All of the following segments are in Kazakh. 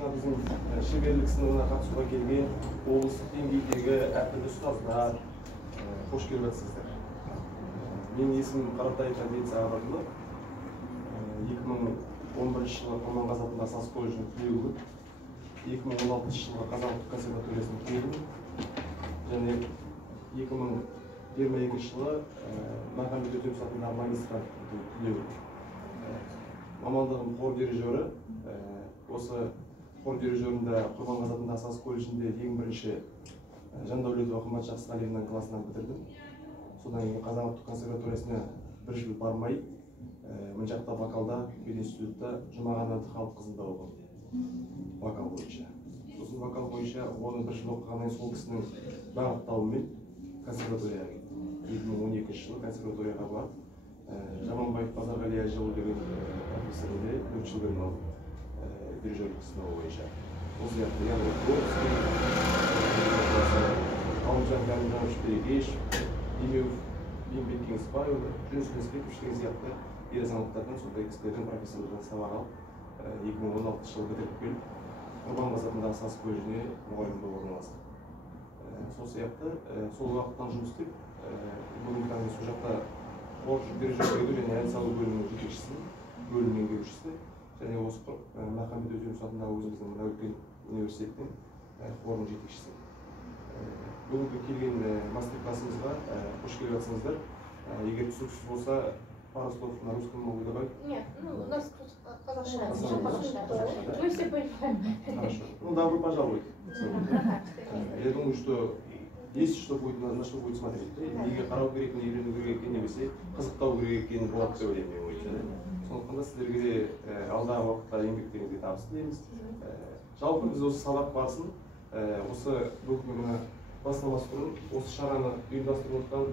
мына біздің шеберлік сыныбына қатысуға келген облыстық деңгейдегі әртүрлі ұстаздар қош келіп жатсыздар. Менің есімім Қаратай Табиғат Сағадатұлы. 2011 жылы Құрманғазы атындағы саз колледжінің түлегі. 2016 жылы Қазақ ұлттық консерваториясының түлегі. Және 2022 жылы Махамбет Өтемісов атындағы магистрант түлегі. Мамандығым хор дирижері. Осы хор дирижерінде Құрманғазы атындағы саз колледжінде ең бірінші Жандәулетова Қымбат Жақсығалиевнаның классынан бітірдім. Содан кейін Қазақ ұлттық консерваториясына бір жыл бармай, мына жақта вокалда пединститутта Жұмахан Әбдіхалыққызында оқыдым. Вокал бойынша. Сосын вокал бойынша оны бір жыл оқығаннан сол кісінің бағыттауымен консерваторияға кеттім. 2012 жылы консерваторияға барып, Жаманбаев Базарғали Әжіұлы деген профессорында 4 жыл білім алдым. Дирижерлік сыныбы бойынша. Осы сияқты яғни Горский, Ғалымжан Кәрімжанович Берекеш, Демеуов Бейімбет Кеңесбайұлы, Жүніс Несбеков деген сияқты ер азаматтардан сондай кісілердің профессорлығынан сабақ алып, 2016 жылы бітіріп келіп, Құрманғазы атындағы саз колледжіне мұғалім болып орналастым. Сол сияқты сол уақыттан жұмыс істеп, бүгінгі таңда сол жақта хор дирижерлігі және ән салу бөлімінің жетекшісі, бөлім меңгерушісі, және осы Махамбет Өтемісов атындағы өзіміздің мына үлкен университеттің хорының жетекшісі. Бүгінгі келген мастер-классымызға қош келіп жатсыңыздар. Егер түсініксіз болса, пару слов на русском могу добавить? Нет, у нас казахша. Мы все понимаем. Хорошо. Ну, добро пожаловать. Я думаю, что есть что будет, на что будет смотреть. Егер қарау керек, не үйрену керек екенін немесе қызықтау керек екенін болады деп ойлаймын мен ойымша. Сондықтан да сіздерге алдағы уақытта еңбектеріңізге табыс тілейміз. Жалпы біз осы сабақ барысын, осы бүгінгі бастамас бұрын осы шараны ұйымдастырып отырған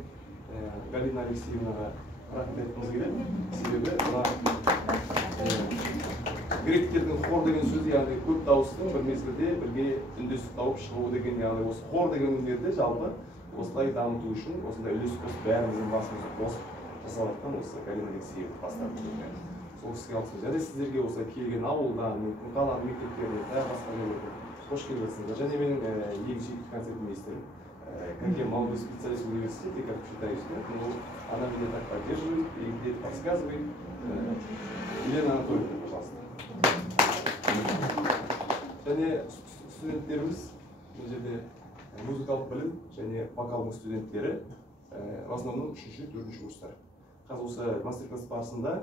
Галина Алексеевнаға рахмет айтқымыз келеді. Себебі гректердің хор деген сөзі, яғни көп дауыстың бір мезгілде бірге үндестік тауып шығуы деген, яғни осы хор деген өнерді жалпы осылай дамыту үшін осындай үлес қосып бәріміздің басымызды қосып жасап жатқан осы Галина Алексеевна бастап жүрген. Сол кісіге алғысымыз. Және сіздерге осы келген ауылдан, қаланың мектептерінен, тағы басқа жерлерден қош келіп жатсыңыздар. Және менің ең сүйікті концертмейстерім, как я молодой специалист в университете, как считаюсь, но она меня так поддерживает и где-то подсказывает. Елена Анатольевна, пожалуйста. Және студенттеріміз, бұл жерде музыкалық білім және вокалдың студенттері, в основном 3-4 курстар. Қазір осы мастер-класс барысында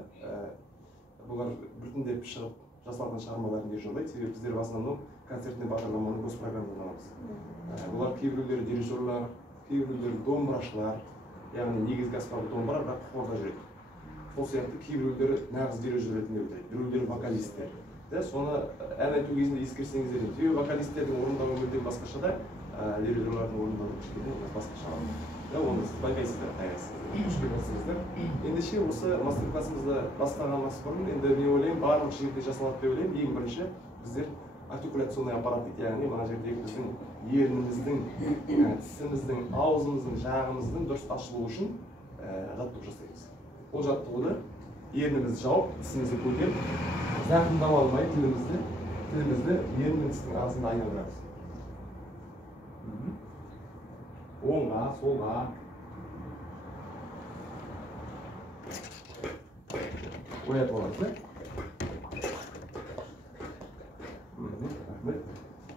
бұлар біртіндеп шығып жасалған шығармаларын не жолдайды. Себебі біздер в основном концертный бағдарламаны госпрограммадан аламыз. Бұлар кейбіреулері дирижерлар, кейбіреулері домбырашылар, яғни негізгі аспабы домбыра, бірақ хорда жүреді. Сол сияқты кейбіреулері нағыз дирижер ретінде өтеді, біреулері вокалисттер. Соны ән айту кезінде ескерсеңіздер, себебі вокалисттердің орындауы мүлдем басқаша да, дирижерлардың орындауы кішкене басқаша. Оны сіз байқайсыздар, қош келіп жатсыңыздар. Ендеше осы мастер-классымызды бастағаннан бұрын, енді мен ойлаймын, барлық жерде жасалады деп ойлаймын. Ең бірінші біздер артикуляционный аппарат дейді, яғни мына жердегі біздің ерніміздің, тісіміздің, аузымыздың, жағымыздың дұрыс ашылуы үшін жаттығу жасаймыз. Ол жаттығуды ернімізді жауып, тісімізді көтеріп, зақымдап алмай тілімізді ернің тістің арасында айналдырамыз. Оңға, солға. Оятып аламыз, да? Рахмет.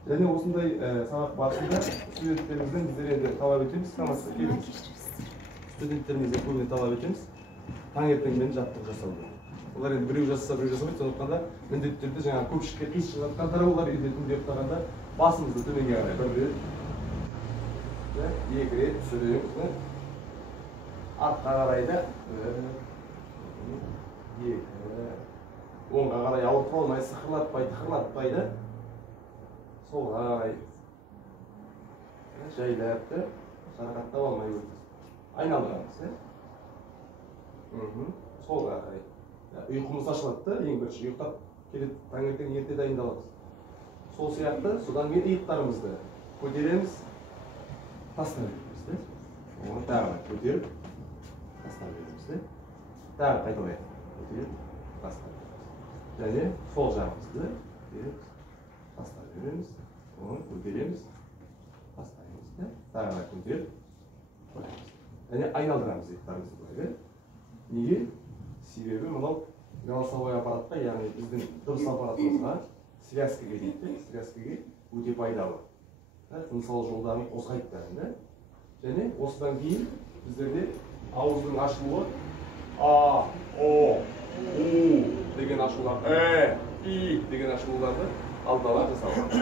Және осындай сабақ барысында студенттерімізден біздер енді талап етеміз, студенттерімізден көбіне талап етеміз, таңертеңмен жаттығу жасауды. Олар енді біреу жасаса, біреу жасамайды, сондықтан да міндетті түрде жаңағы көпшілікке қиыс шығып жатқандар, олар үйде түнде ұйықтағанда басымызды төменге қарай бір рет, екі рет түсіреміз, артқа қарай да оңға қарай ауыртып алмай, сықырлатпай, тықырлатпай да солға қарай жайлап та жарақаттап алмай өтеміз. Айналдырамыз, солға қарай. Ұйқымыз ашылады да, ең бірінші ұйықтап келеді, таңертең ерте дайындаламыз. Сол сияқты, содан кейін иықтарымызды көтереміз, тастап береміз. Оны тағы көтеріп, тастап береміз. Тағы қайталайық. Көтеріп, тастап береміз. Және сол жағымызды береміз. Bastıra beremiz. Onu ko'taramiz. Bastıramiz da. Tag'in ko'tarib qo'yamiz. Ya'ni aylantiramiz iplarimizni buraya. Nega? Sebebi mana голосовой apparatga, ya'ni bizning dыбыс apparatimizga связкаga deydi. Связкаga o'ta foydali. Tinsal yo'llarni qo'zg'aydi endi. Ya'ni o'sidan keyin bizlarda og'izning ochilуы a, o, u degan ashulalar, i degan ashulalarni aldalar jasaladi.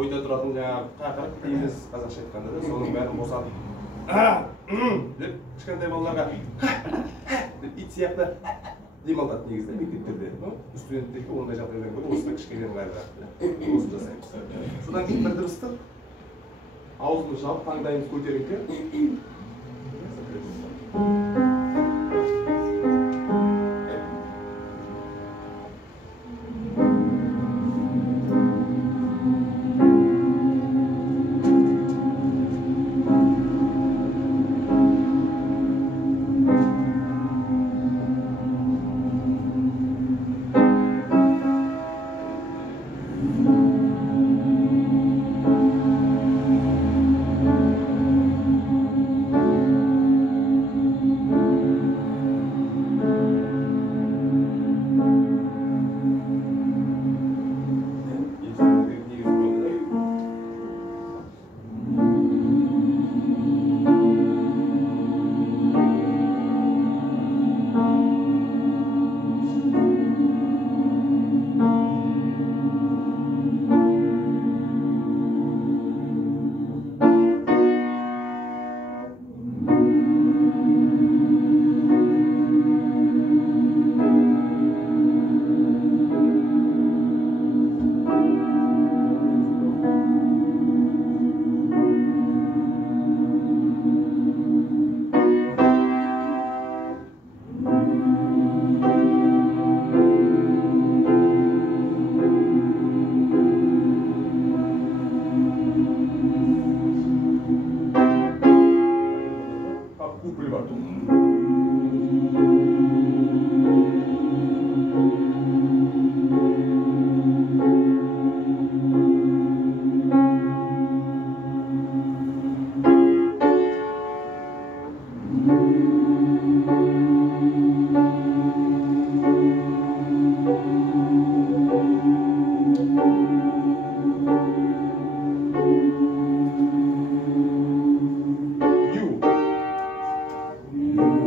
Boyda turатын жаңағы қақырып дейміз қазақша айтқанда да соның бәрін босатып деп кішкентай балаларға деп ит сияқты демалтады негізі мектептерде. Студенттерге ондай жағдайлар болды, осыда кішкене ыңғайлырақ осыны жасаймыз. Содан кейін бір дыбысты аузын жауып таңдайымыз көтеріңкі. You.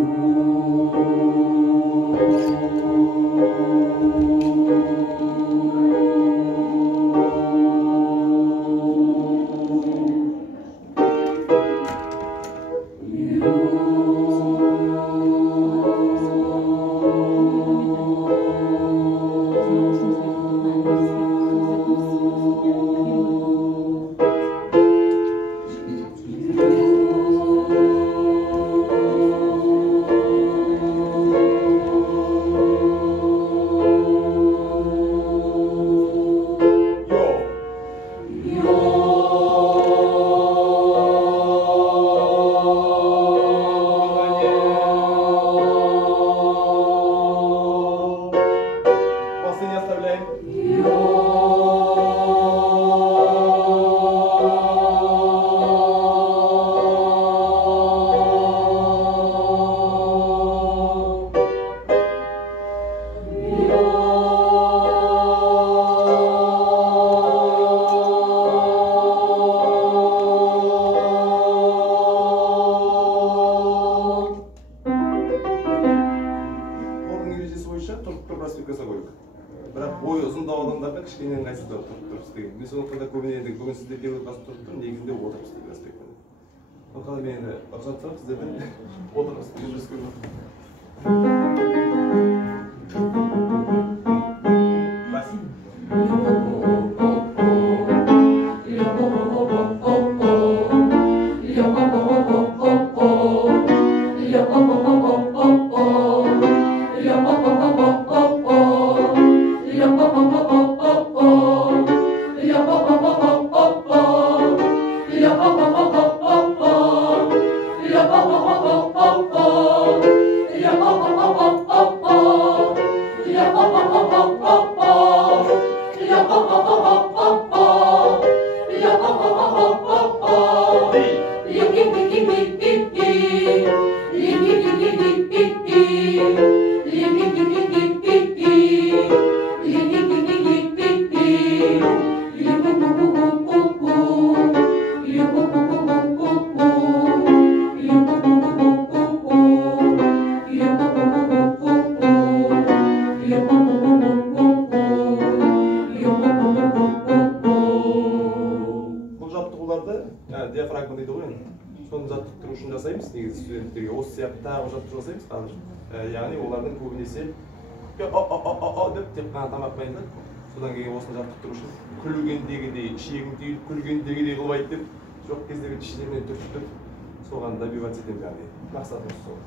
балдарға кішкене ыңғайсыздау тұрып тұрсыз деген. Мен сондықтан да көбіне енді бүгін сіздер келіп отырғасын тұрып тұрмын, негізінде отырып істеп аспектпен. Сондықтан мен енді рұқсат сұрап сіздерден отырып істеп диафрагма дейді ғой енді. Соны жаттықтыру үшін жасаймыз, негізі студенттерге осы сияқты тағы жаттықтыру жасаймыз қазір. Яғни олардың көбінесе деп қана тамақпайды. Содан кейін осыны жаттықтыру үшін күлгендегідей, ішегің түйіліп күлгендегідей қылбайды деп жоқ кездегі тіштерінен түртіп соған добиваться етеміз яғни. Мақсатымыз сол.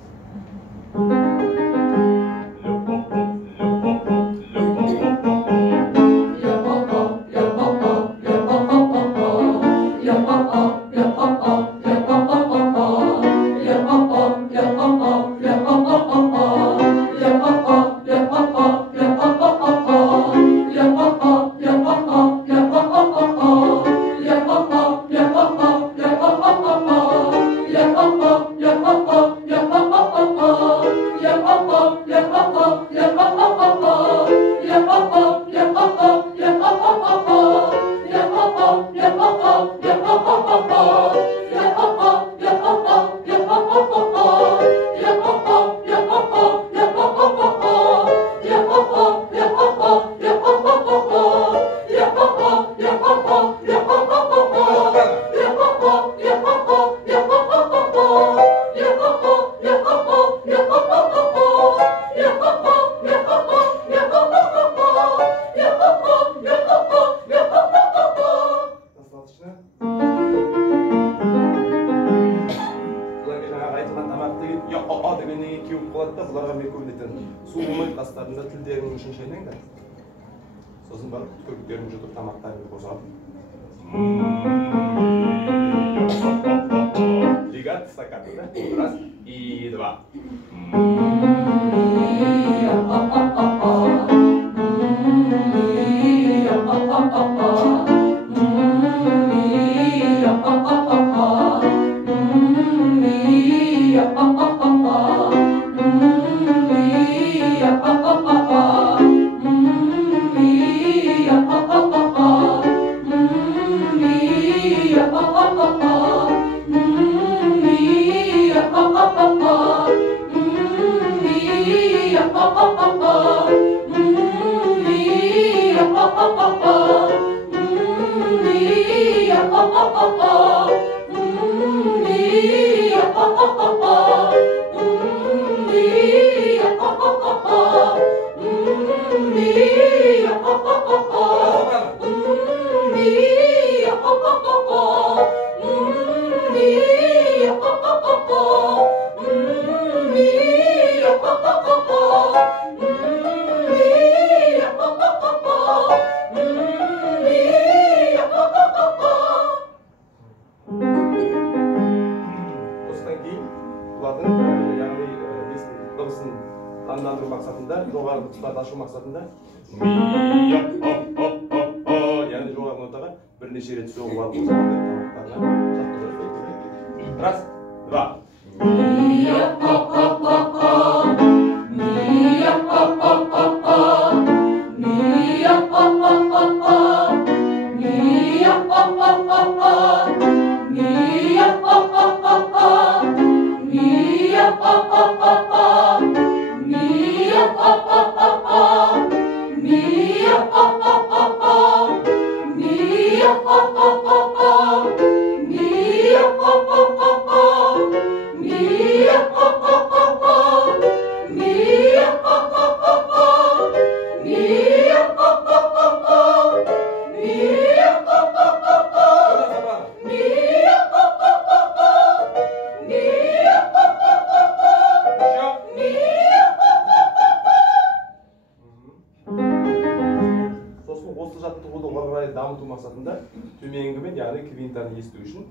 Бұларға мен көбінетін су болмай қастарында тілдерінің үшін шайнаңдар. Сосын барып көктерін жұтып тамақтарын қозғап. Ригат, стакаты, да? Раз и два. Tandandırу мақсатында, жоғары тұстарды ашу мақсатында яғни жоғары нотаға бірнеше рет соғып алып раз, два. Mia, квинтаны есту үшін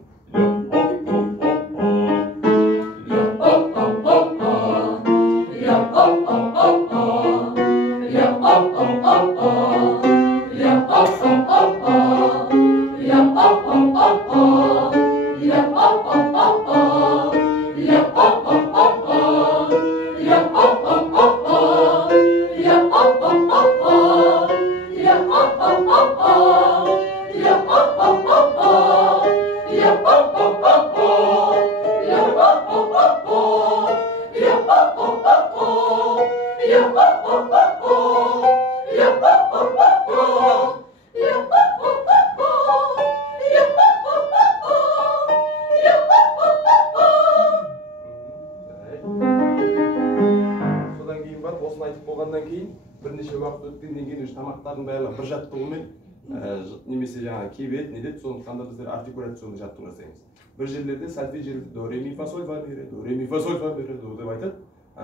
бірнеше уақыт өткеннен кейін тамақтардың барлығы бір жаттығумен немесе жаңағы кебет не деді, сондықтан да біздер артикуляционный жаттығу жасаймыз. Бір жерлерде сольфеджио до ре ми фа соль фа ре до ре ми фа соль фа ре до деп айтады.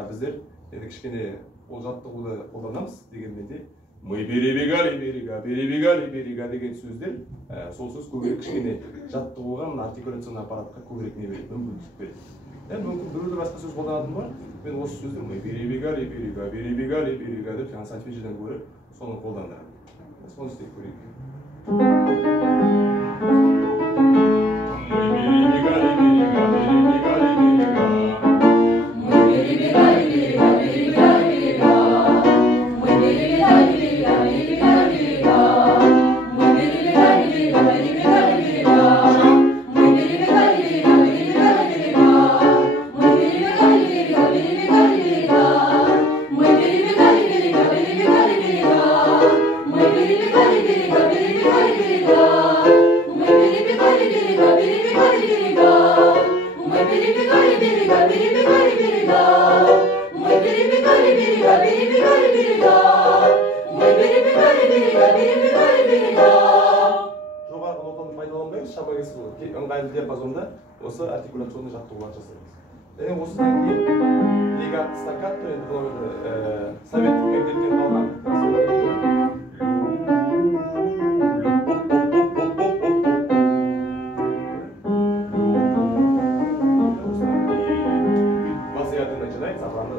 Біздер енді кішкене ол жаттығуды қолданамыз дегенмен де мы беребегали берега деген сөздер сол сөз көбірек кішкене жаттығуға мына артикуляционный аппаратқа көбірек не береді, мүмкіндік береді. Мүмкін біреулер басқа сөз қолданатын бар. Мен осы сөзді мы беребегали берега деп жаңа сольфеджиодан гөрі соны қолдандырамын. Соны істеп көрейік. Жоғарғы нотаны пайдаланбаймыз, шама кесіп ыңғайлы диапазонда осы артикуляционный жаттығулар жасаймыз. Және осыдан кейін легат стаккато енді советтік мектептен қалған начинается обратно.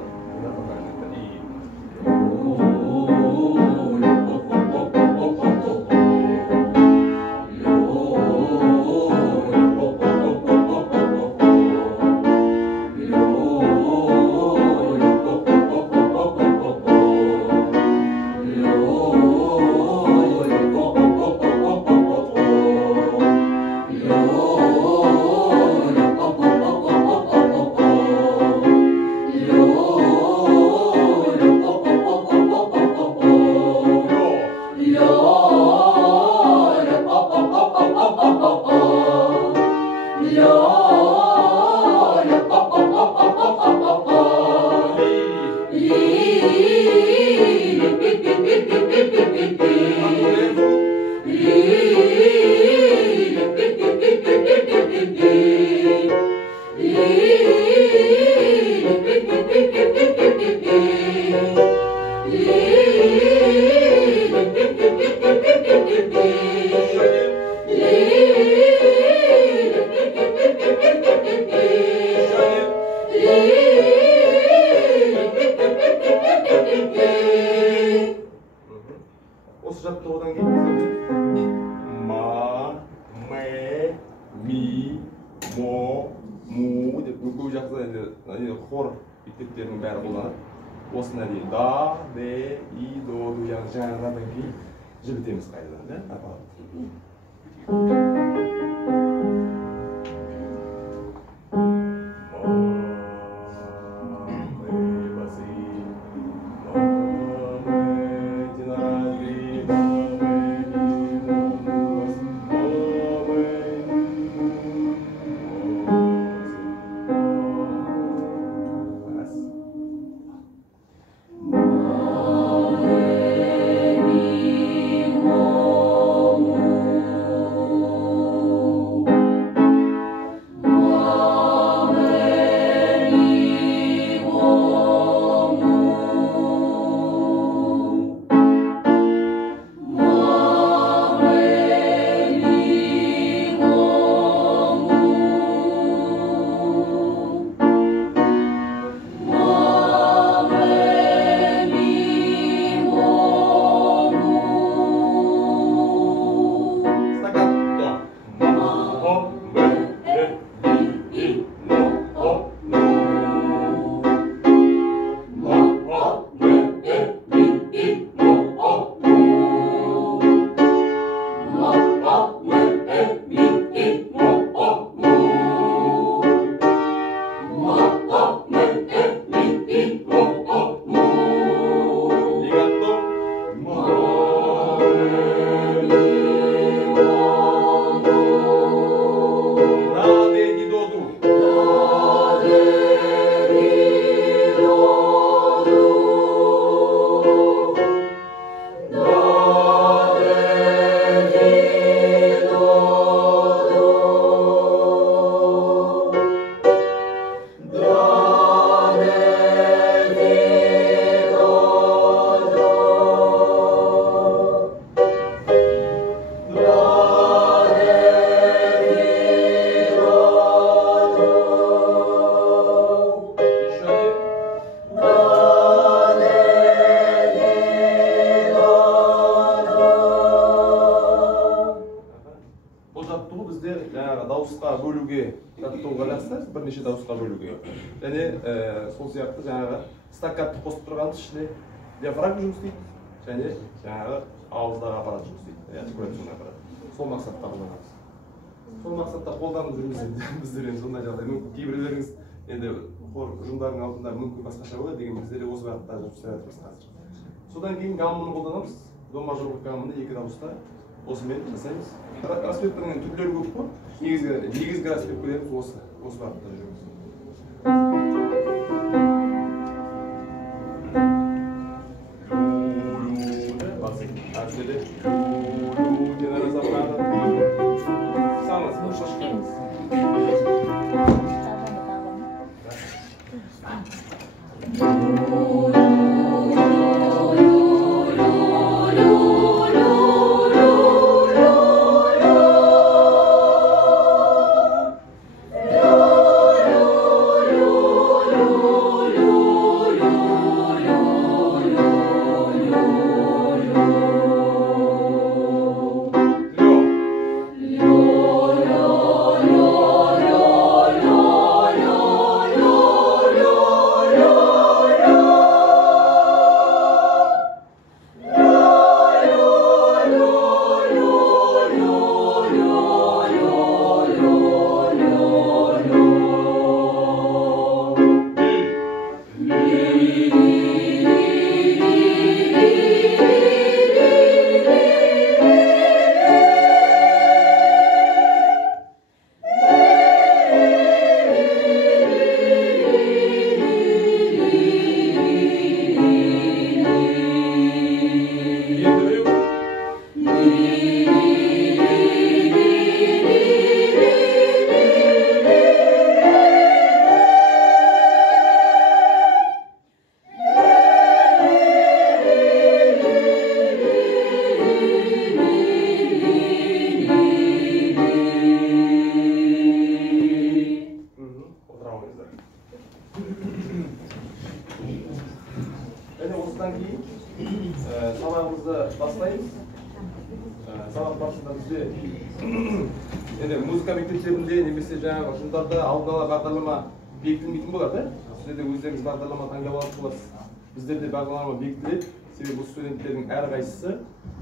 Осы жаттығудан кейін ма, ме, ми, мо, му деп көп жақсы хор мектептерінің бәрі қолданады. Осына дейін да, де, и, до, жаңағыдан кейін жібітеміз қайдадан, неше дауысқа бөлуге. Және сол сияқты жаңағы стаккатты қосып тұрғанымыз ішінде диафрагма жұмыс істейді және жаңағы ауыздағы аппарат жұмыс істейді, артикуляционный аппарат. Сол мақсатта қолданамыз. Сол мақсатта қолданып жүрміз енді біздер енді сондай жағдай. Мүмкін кейбіреулеріңіз енді ұжымдардың алдында мүмкін басқаша болады деген біздер осы бағытта жұмыс істеп жатырмыз қазір. Содан кейін гамманы қолданамыз. До мажорлық гамманы 2 дауыста осымен жасаймыз. Распевканың түрлері көп қой. Негізгі распевкаларымыз осы бағытта жүрміз. Сабағымызды бастаймыз. Сабақ барысында бізде енді музыка мектептерінде немесе жаңағы ұжымдарда алдын ала бағдарлама бекітілмейтін болады. Сіздерде өздеріңіз бағдарлама таңдап алатын боласыз. Біздерде бағдарлама бекітіледі. Себебі бұл студенттердің әрқайсысы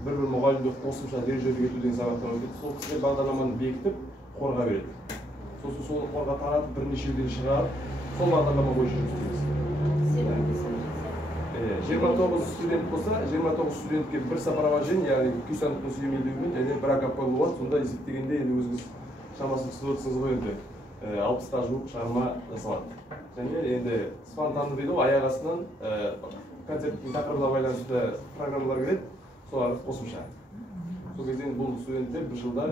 бір мұғалімге қосымша дәрежеге өту деген сабақтан өтеді. Сол кісілер бағдарламаны бекітіп қорға береді. Сосын сол қорға таратып бірнешеуден шығарып, сол бағдарлама бойынша жұмыс істейміз. 29 студент болса, 29 студентке бір сопровождение, яғни күй-сандықтың сүйемелдеуімен және бір акапелла болады. Сонда есептегенде енді өзіңіз шамасын түсініп отырсыңыз ғой енді 60-қа жуық шығарма жасалады. Және енді спонтанды дейді ғой, аяқ астынан концерттің тақырыбына байланысты программалар келеді, соларды қосымша. Сол кезде бұл студенттер бір жылда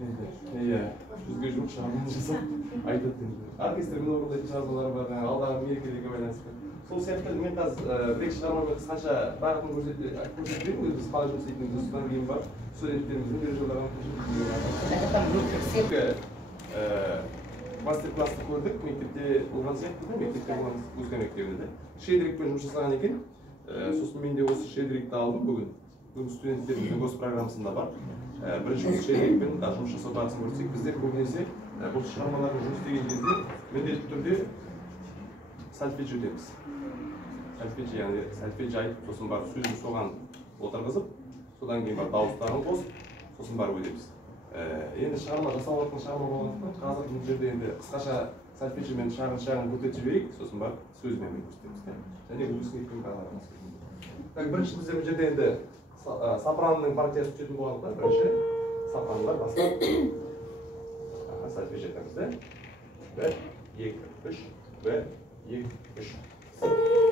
100-ге жуық шығарманы жасап айтады. Оркестрмен орындайтын шығармалар бар, алдағы мерекелерге байланысты. Сол сияқты мен қазір бір-екі шығармамен қысқаша бағытын көрсетпеймін, біз қалай жұмыс істейтінімізді. Содан кейін бар студенттеріміздің дәрежелерін мастер-класты көрдік, мектепте болған сияқты, мектепте болған музыка мектебінде. Шейдрикпен жұмыс жасаған екен. Сосын мен де осы шейдрикті алдым бүгін. Бүгін студенттеріміздің госпрограммасында бар. Бірінші осы шейдрикпен жұмыс жасау барысын көрсек, біздер көбінесе бұл шығармаларды жұмыс істеген кезде міндетті түрде сольфеджи өтеміз. Сольфеджи, яғни сольфеджи айтып, сосын барып сөзді соған отырғызып, содан кейін барып дауыстарын қосып, сосын барып өтеміз. Енді шығарма жасап алатын шығарма болғандықтан, қазір бұл жерде енді қысқаша сольфеджимен шағын көрсетіп жіберейік, сосын барып сөзбен көрсетеміз. Және выпускникпен бағаламыз. Бірінші бізде бұл жерде енді сопранның партиясы түсетін болғандықтан, бірінші сопрандар бастап сольфеджи айтамыз. 1, 2, 3, 1, 2, 3. Thank you.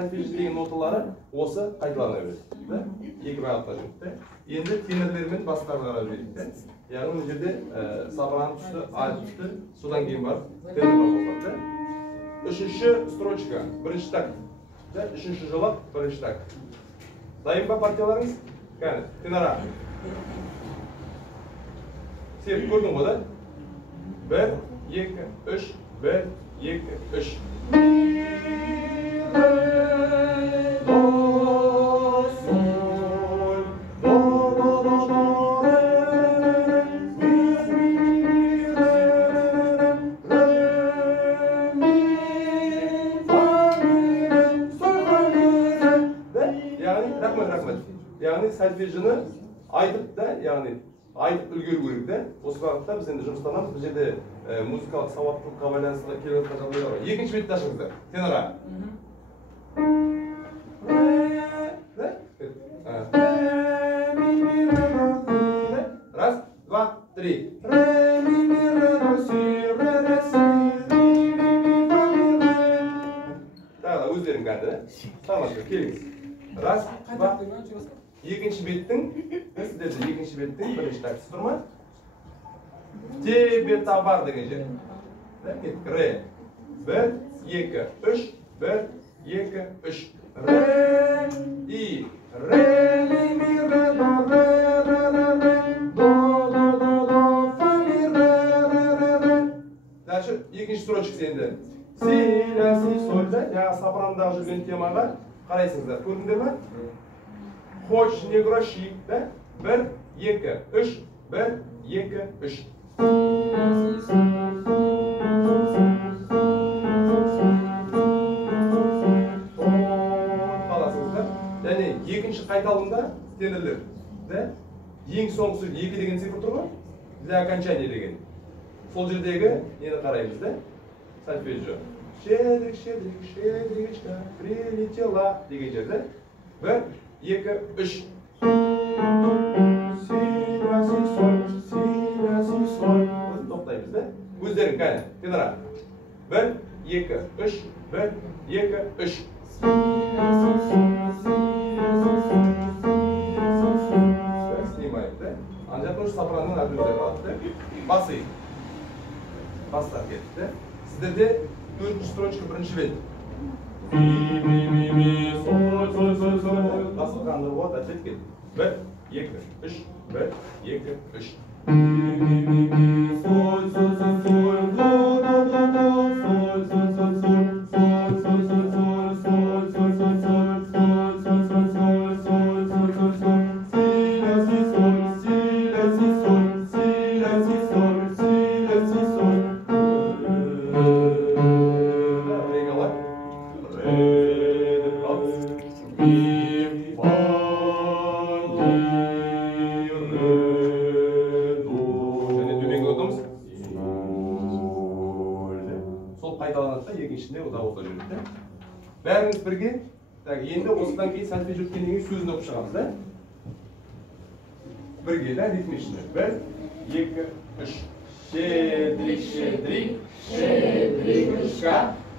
сольфеж деген ноталары осы қайталана береді. Екі бағытқа жүреді. Енді тенорлер мен бастарға қарап береді. Яғни бұл жерде сопрано түсті, альт түсті, содан кейін барып тенорлар қосылады. Үшінші строчка, бірінші такт. Үшінші жолақ, бірінші такт. Дайын ба партияларыңыз? Кәне, тенора. Сеп көрдің ғой да? 1, 2, 3, 1, 2, 3. Яғни сольфеджіні айтып да, яғни айтып үлгеру керек да. Осы бағытта біз енді жұмыстанамыз. Бұл жерде музыкалық сауаттылыққа байланысты келіп жатқан жағдайлар бар. Екінші бетті ашыңыздар. Тенора. Раз, два, три. Тағы өздерің кәнді. Тамаша, келіңіз. Раз, два. Екінші беттің, сіздерде екінші беттің бірінші тактісі тұр ма? Тебе табар деген жер. Ре. 1, 2, 3, 1, 2, 3. Ре, и, ре, ми, ми, ре, до, ре, ре, ре, ре, до, до, до, до, фа, ми, ре, ре, ре, ре. Дальше екінші строчкасы енді. Си, ля, си, соль, да, яға сопранодағы жүрген темаға қарайсыңыздар. Көрдіңдер ме? Хоч, не гроши, да? 1, 2, 3, 1, 2, 3. Қаласыңыздар. Және екінші қайталымда тенорлер, да? Ең соңғысы 2 деген цифр тұр ғой? Для окончания деген. Сол жердегі нені қараймыз, да? Сольфеджио. Щедрик, щедрик, щедричка, прилетела деген жерде. 1, 2, 3. Си, ля, си, соль, си, ля, си, соль. Тоқтаймыз, да? Өздерің кәне, тенора. 1, 2, 3, 1, 2, 3. Снимаем, да? Ана жақтан сопраноның әрбірлері қалады, да? Басы. Бастар кетті, да? Сіздерде 4-ші строчка бірінші бет. Басылғанды вот, опять кет. 1, 2, 3, 1, 2, 3. Бәріңіз бірге, енді осыдан кейін сольфеж өткеннен кейін сөзін оқып шығамыз, да? Бірге, да, ритмичный. 1, 2, 3. Щедрик, щедрик, щедричка,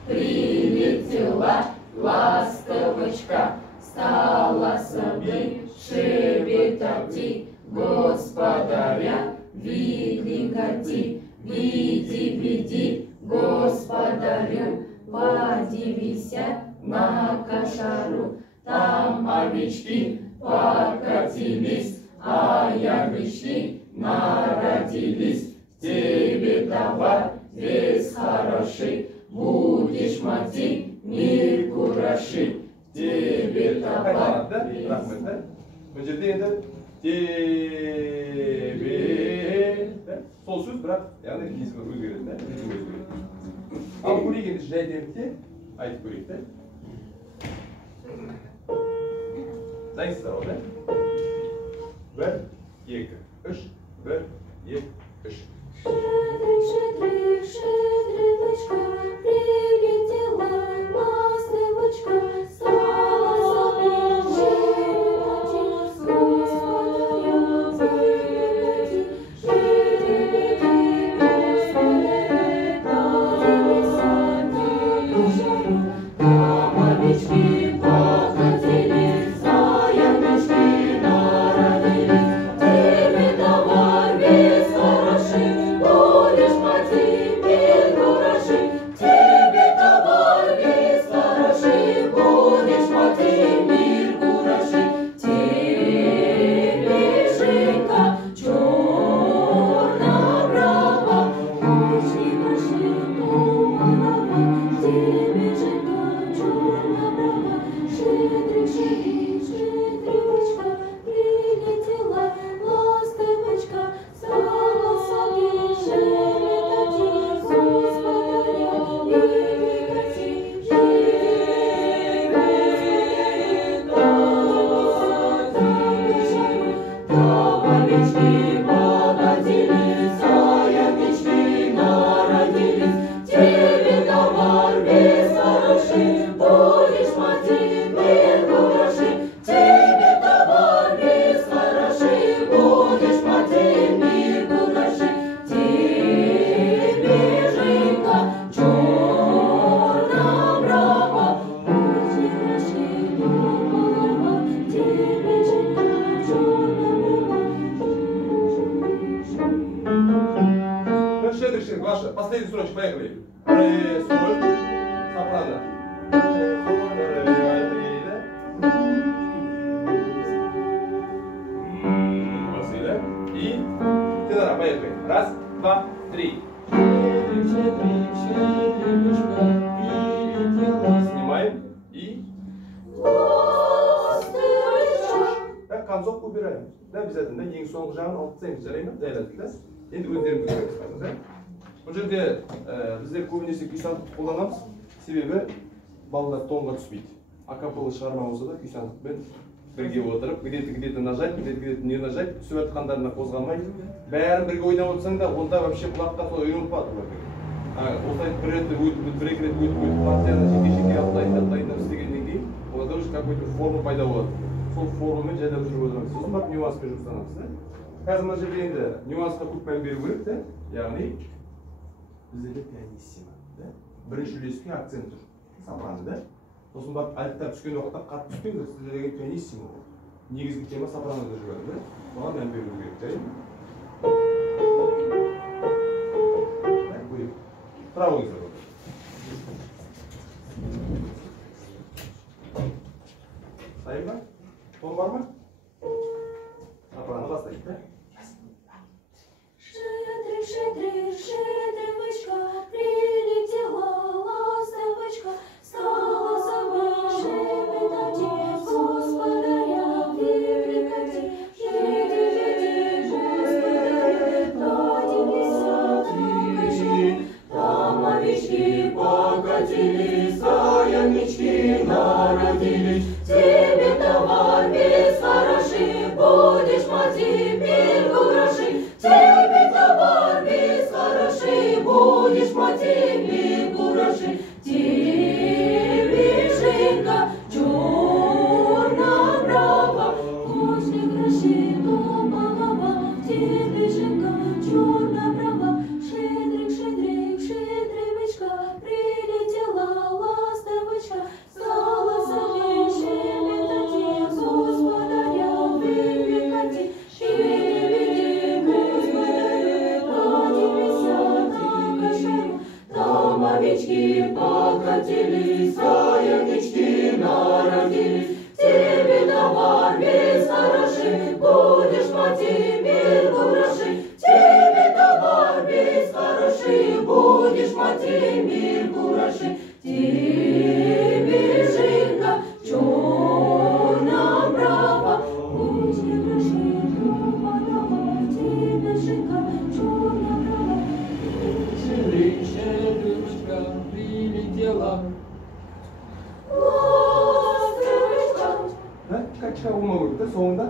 прилетела ластовочка, стала собой шебетати, господаря видикати, види, види, господарю, подивися на кошару, там овечки покатились, а ягнички народились. Тебе товар весь хороший, будешь мати мир кураши. Тебе товар весь... Бұл жерде енді тебе... Сол сөз, бірақ, яғни кезі өзгереді, да? Ал көрейік енді жай демікте, айтып көрейік, да? Дайынсыздар ол, да? 1, 2, 3, 1, 2, 3. Щедрик, щедрик, щедричка, прилетела ластовочка, стала собой шебетати, господаря видикати, шебетати, господаря, подивися на кошару, там овечки лучше. Последний строчек, поехали. Ре, соль, сопрано. И тенора, поехали. Раз, два, три. Снимаем и да, концовку убираем. Да, обязательно. Ең соңғы жағын алып тастаймыз, жарай ма? Дәл да. Енді өздеріңіз көреміз қазір, да? Бұл жерде біздер көбінесе күй сандықты қолданамыз. Себебі балалар тонға түспейді. Акапелла шығарма болса да күй сандықпен бірге отырып, где-то нажать, где-то не нажать, түсіп жатқандарына қозғалмай, бәрін бірге ойнап отырсаң да, онда вообще құлаққа солай үйреніп қалады бұлар. Осылай бір-екі рет өтіп, партияны жеке-жеке алып дайындап істегеннен кейін, оларда уже какой-то форма пайда болады. Сол формамен жайлап жүріп отырамыз. Сосын барып нюанспен жұмыстанамыз, да? Қазір мына жерде енді нюансқа көп мән беру керек, да? Яғни біздерде пианиссимо, да? Бірінші үлеске акцент тұр, сопрано, да? Сосын барып альттар түскен уақытта қатты түскен, біздерде деген пианиссимо. Негізгі тема сопранода жүреді, да? Соған мән беру керек, жарайды? Так, бuyur. Правойыңызға болды. Sayın mı? Ton var mı? Сопрано бастайды, да? Шедрый, шедрывочка, прилетела ластовочка, стала сама шепетать, господаря привлекать. Еди, господаря, катились, там овечки покатились, заянички народились. Тебе товар весь хороший, будешь мать теперь гроши. Тебе товар весь хороший, будешь мать теперь гроши. Тебе жинка черная брава, после гроши дома голова. Тебе жинка черная брава, шедрик, шедрик, шедрывочка, прилетела ластовочка, стала сама шепетать, господаря привлекать. Шедрик, господаря, родились на кошару, там овечки покатились, заянички народились. Тебе товар весь хороший, будешь мать теперь гроши. Тебе товар весь хороший, будешь мать теперь гроши. Тебе жинка черная брава, после гроши дома дома. Тебе жинка черная брава. Шедрик, шедрывочка, прилетела. Ластовочка. Да? Чика болмау керек, да? Соңында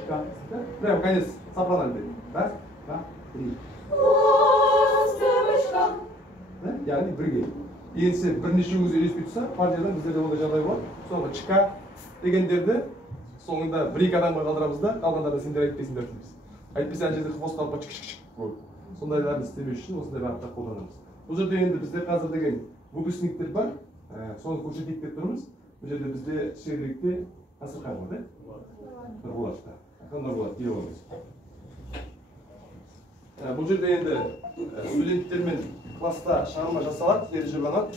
чика, да? Прям конец сопрано дейді. Раз, два, три. Ластовочка. Да? Яғни бірге. Енді сен бірнеше өзі үйлеспей тұрса, партиядан біздерде ондай жағдай болады. Соңғы чика дегендерді соңында бір-екі адамға қалдырамыз да, қалғандарды сендер айтпайсыңдар дейміз. Айтпаса ана жерде хвост қалып чик-чик-чик болып. Сондайларды істемес үшін осындай бағытта қолданамыз. Бұл жерде енді бізде қазір деген выпускниктер бар, соны көрсетейік деп тұрмыз. Бұл жерде бізде Шедрикте Асырхан бар, да? Нұрболатта. Нұрболат, келіп алыңыз. Бұл жерде енді студенттермен класста шығарма жасалады, ережеланады.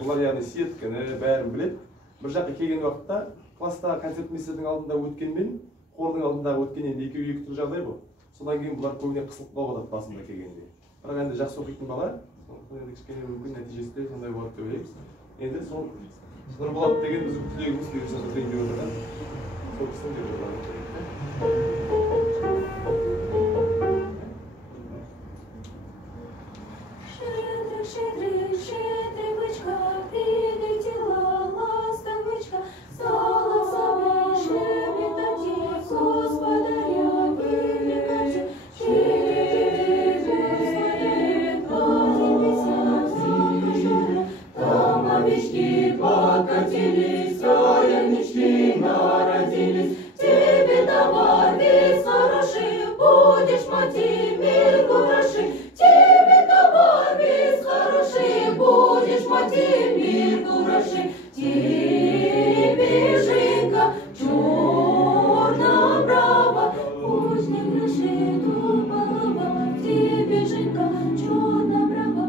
Бұлар яғни сеткіні бәрін біледі. Бір жаққа келген уақытта класста концертмейстердің алдында өткенмен, хордың алдында өткен енді екеуі екі түрлі жағдай бұл. Содан кейін бұлар көбіне қысылып қалады басында келгенде. Бірақ енді жақсы оқитын бала, сондықтан кішкене мүмкін нәтижесі де сондай болады деп ойлаймыз. Енді сол Нұрболат деген біздің түлегіміз негізі тренер отырған. Сол кісінің деп жатады. Шедрик, шедрик, шедрывочка, прилетела ластовочка, стала сама шепетать, господаря привлекать. Шедрик, господаря, родились на кошару, там овечки покатились, заянички народились. Тебе товар весь хороший, будешь мать теперь гроши. Тебе товар весь хороший, будешь мать теперь гроши. Тебе жинка черная брава, после гроши дома голова. Тебе жинка черная брава,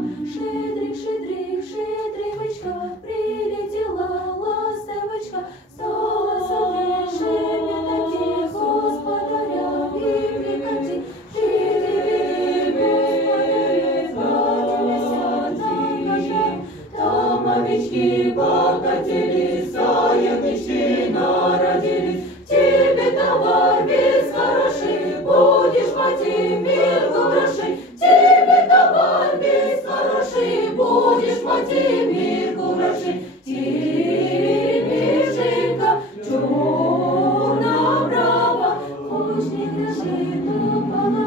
мир хороший, тебе товар весь хороший, будешь мати мир хороший. Мишенька, черная брава, хоть не лежит голова,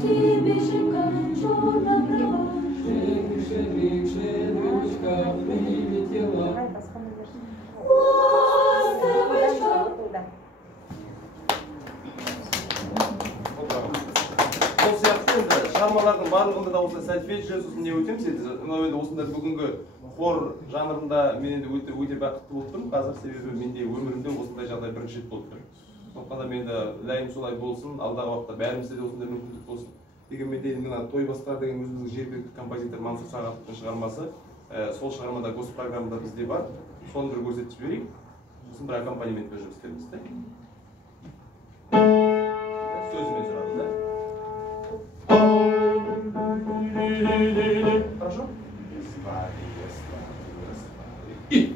тебе Мишенька, черная брава. Щедрик, щедрик, щедричка, прилетела. Ластовочка. Сол сияқты енді шығармалардың барлығында да осы сольфеджио сосын не өтеміз енді мынау енді осындай бүгінгі хор жанрында мен енді өте бақытты болып тұрмын қазір, себебі менде өмірімде осындай жағдай бірінші рет болып тұр. Сондықтан да менде лайым солай болсын, алдағы уақытта бәрімізде де осындай мүмкіндік болсын дегенмен де мына той басқар деген өзіміздің жергілікті композитор Мансұр Сағатовтың шығармасы, сол шығармада госпрограммада бізде бар, соны бір көрсетіп жіберейік, сосын бір аккомпанементпен жұмыс істейміз. Сөзімен сұрады, да? Хорошо? И!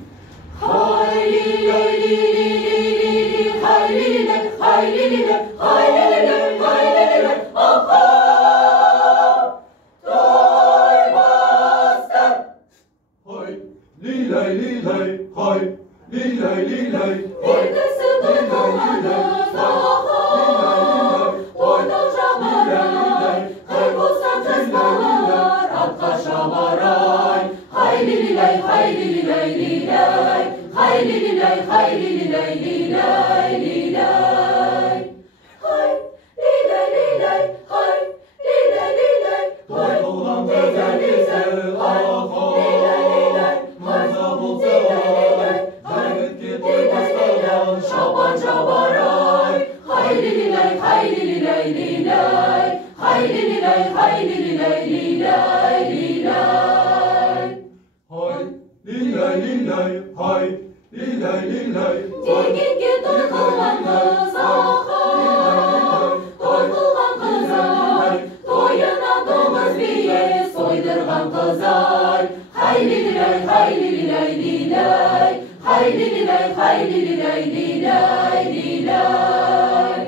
Дегенге той қылған қыз ахай, той қылған қыз ай, тойына тоғыз бие сойдырған қыз ай. Хай лилилай, хай лилилай, лилай, хай лилилай, хай лилилай, лилай, лилай.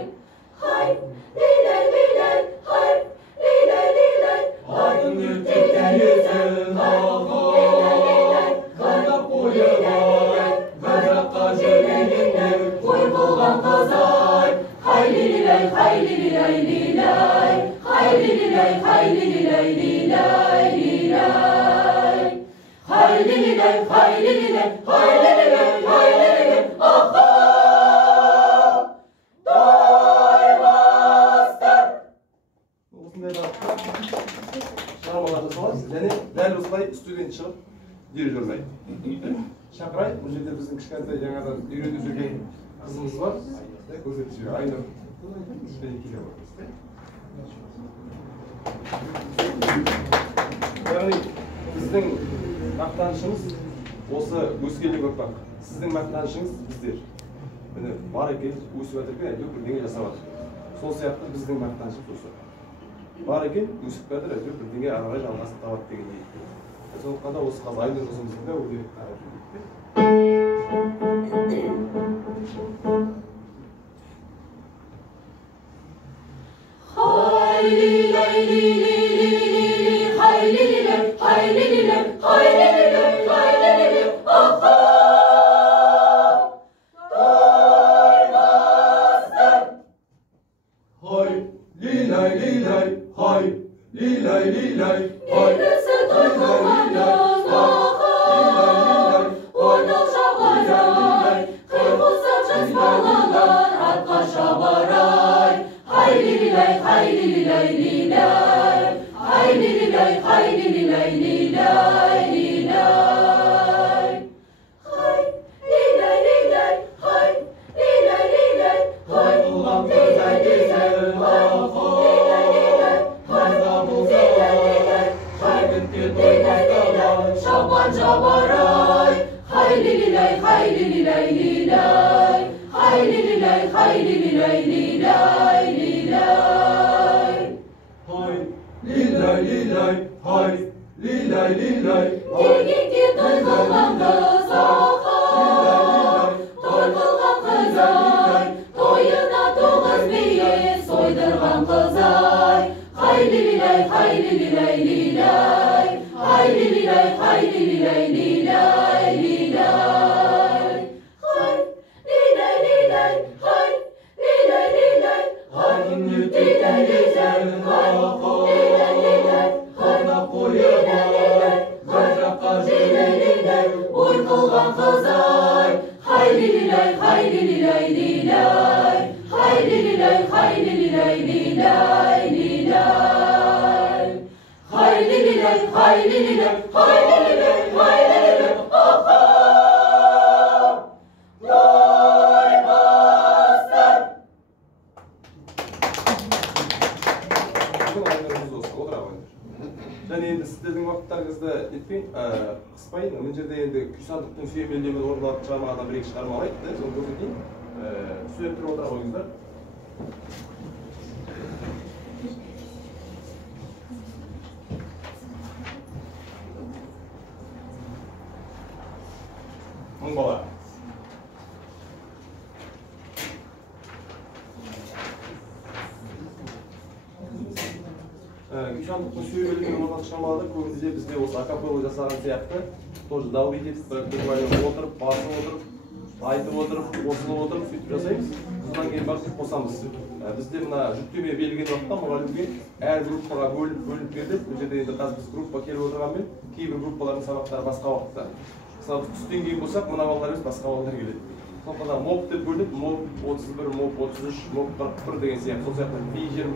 Хай лилай, лилай, хай лилай, лилай, Атын ертекте есін алған, қайда қойылай, бір жаққа желегеннен той қылған қыз ай. Хай лилилай, хай лилилай, лилай, хай лилилай, хай лилилай, лилай, лилай. Хай лилилай, хай лилилай, хай лилилай, хай лилилай, аха! Той бастар! Осындай шығармаларды саламыз және дәл осылай студент шығып дирижер дайын. Шақырайық, бұл жерде біздің кішкентай жаңадан үйреніп жүрген қызымыз бар. Көрсетіп жібер, Айнұр. Яғни біздің мақтанышымыз осы өскелең ұрпақ. Сіздің мақтанышыңыз біздер. Міне бар екен, өсіп жатыр екен, әйтеуір бірдеңе жасап жатыр. Сол сияқты біздің мақтанышымыз осы. Бар екен, өсіп жатыр, әйтеуір бірдеңе ары қарай жалғасын табады деген ниетпен. Сондықтан да осы қазір Айнұр қызымыздың да өнері қарап жүрдік. Хай лилилай, лилилай, хай лилилай, хай лилилай, хай лилилай, хай лилилай, аха! Той бастар! Хай, лилай, лилай, хай, лилай, лилай, хай. Келесі той қылғанда ахай, ойнал жабайай, қиқылсақ жас балалар атқа шабарай. Хай лилилай, хай лилилай, лилай, хай лилилай, хай лилилай, лилай, лилай. Хай лилай, лилай, хай лилай, лилай, хай Қылған қызай десең, лилай, лилай, хай лилай, лилай, жігітке той лилай, бастаған. лилай, шапан жабарай. Хай лилилай, хай лилилай, лилай, хай лилилай, хай лилилай, лилай, лилай. Хай, лилай, лилай, хай, лилай, лилай, Дегенге той қылған қыз ахай, той қылған қыз ай, тойына тоғыз бие сойдырған қыз ай. hayli lilay lilay, hayli lilay, hayli lilay lilay lilay. Hay lilay lilay, hay lilay lilay, hay lilay lilay, hay lilay lilay, Hana koyamay, Gajaka lilay lilay, uy kılgan kızay. Hayli lilay, hayli lilay lilay, hayli lilay, hayli lilay lilay lilay. Hayli lilay, hayli lilay, hayli lilay, hayli lilay, aha! Loy bastır! Бұл ойындарымыз осы, отыра қойыңдар. Және енді сіздердің уақыттарыңызды етпейін, қыспайын. Мына жерде енді күйсандықтың сүйемелдеуін орындалып шығармағандан бір-екі шығарма алайық, соны көрсетейін. Сөйлеп тұрып отыра қойыңыздар. Мың бала. Күйшандықтың сүйемелдеуін орындалып шығармаларда көбінде бізде осы акапелла жасаған сияқты тоже дауыл етіп, отырып, басып отырып, айтып отырып, қосылып отырып, сөйтіп жасаймыз. Содан кейін барып қосамыз. Бізде мына жүктеме берілген уақытта мұғалімге әр группаға бөліп берді. Бұл жерде енді қазір біз группа келіп отырғанмен, кейбір группалардың сабақтары басқа уақытта. Мысалы біз түстен кейін болсақ, мына балалар емес, басқа балалар келеді. Сондықтан моп деп бөлініп, моп 31, моп 33, моп 41 деген сияқты. Сол сияқты би-21,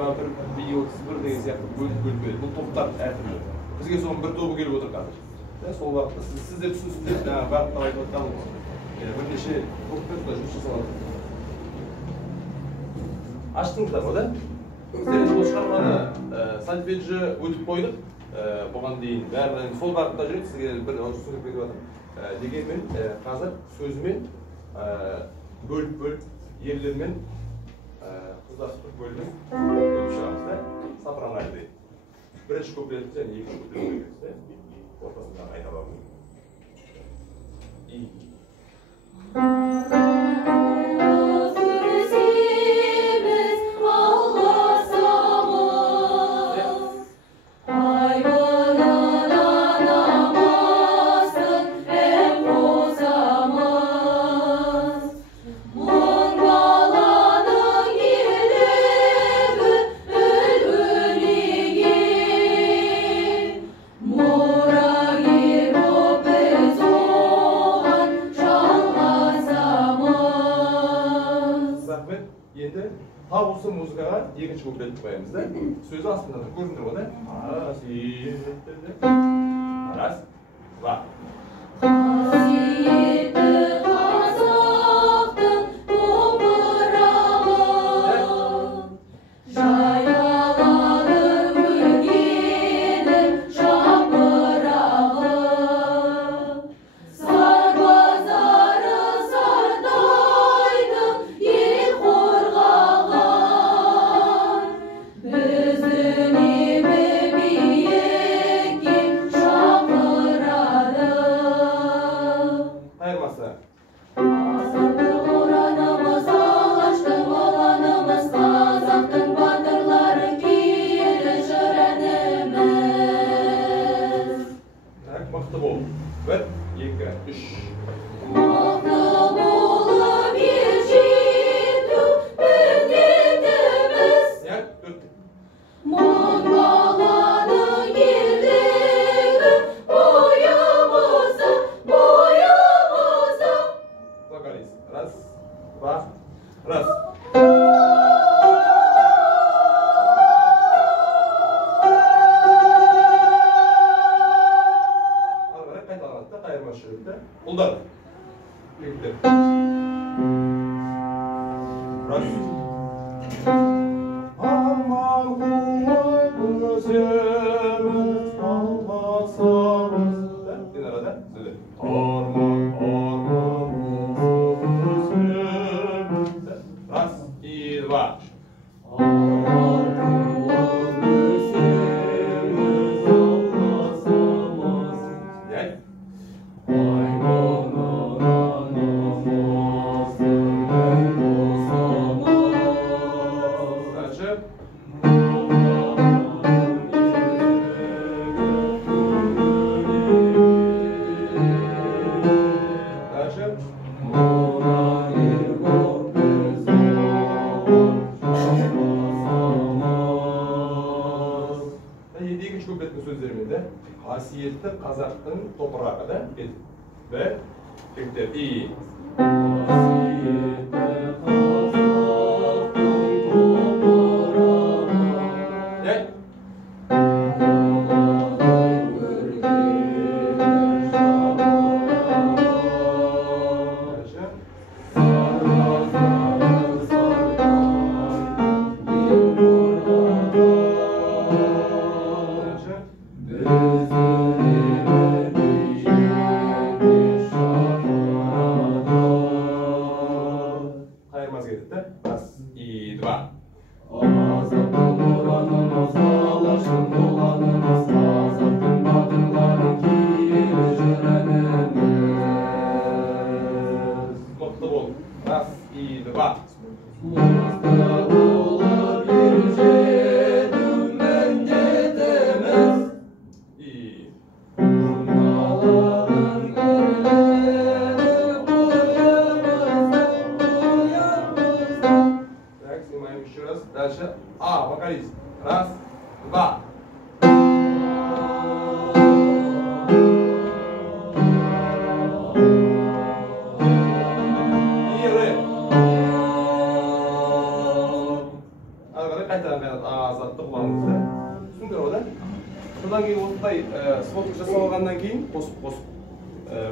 би-31 деген сияқты бөліп береді. Бұл топтар әртүрлі. Бізге соның бір тобы келіп отыр қазір. Сол уақытта сіздер түсінсіздер, жаңағы бағыттар айтып отқан бірнеше топпен жұмыс жасалады. Аштыңыздар ма, да? Біздер енді бұл шығарманы сольфеджі өтіп қойдық. Бұған дейін бәрі сол бағытта жүреді, сізге бір түсіндіріп беріп жатырмын. Дегенмен қазір сөзімен бөліп ерлермен қыздастырып бөліп шығамыз, да? Сопрано айтайын. Бірінші куплетті және екінші куплетті береміз, да? Ортасында айта бармын. Енді тап осы музыкаға екінші куплетті қоямыз, да? Сөзі астында көрінді ғой, да? Раз, два. Қасиетті қазақтың топырағы, жайқалады өлгенің жапырағы. Сарбаздары сардайдың ел қорғаған, біздің емі биікке шақырады. Айырмасы. Азаттық ұранымыз, алаштың ұланымыз, қазақтың батырлары киелі жыр әніміз. Так, мықты бол. Бір, екі, үш. Мықты болып ел жету міндетіміз. Як, төрт. Мың баланың ерлігі бойымызда, бойымызда. Вокалист. Раз, два, раз. Ары қарай қайталанады да, қайырмасы жүреді, да? Ұлдар. Жігіттер. Раз. Арман қуып өземіз, албасамыз. Да? Сен арада, сөйле. Арман қуып өземіз. Да? Раз, и два. Арман қуып өземіз, албасамыз. Яй. Дальше. Asiyetli Қазақтың toprağı da ve Türkler iyi. Дальше. А, вокалист. Раз, два. И ре. Ары қайтадан азатты құлағымыз да. Түсіндіңдер ғой да? Содан кейін осындай сводка жасап алғаннан кейін қосып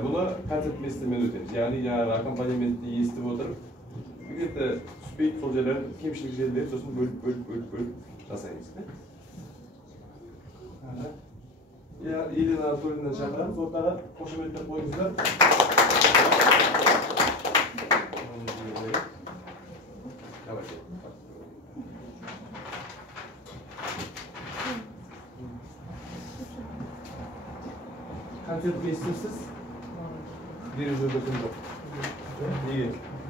бұны концерт местімен өтеміз. Яғни жаңағы аккомпанементті естіп отырып, где-то түспейді сол жерлерін кемшілік жерлерін сосын бөліп жасаймыз. Елена Анатольевнаны шақырамыз, ортаға қошеметтер қойыңыздар. Концерт естімсіз, дирижерді күн жоқ. Неге?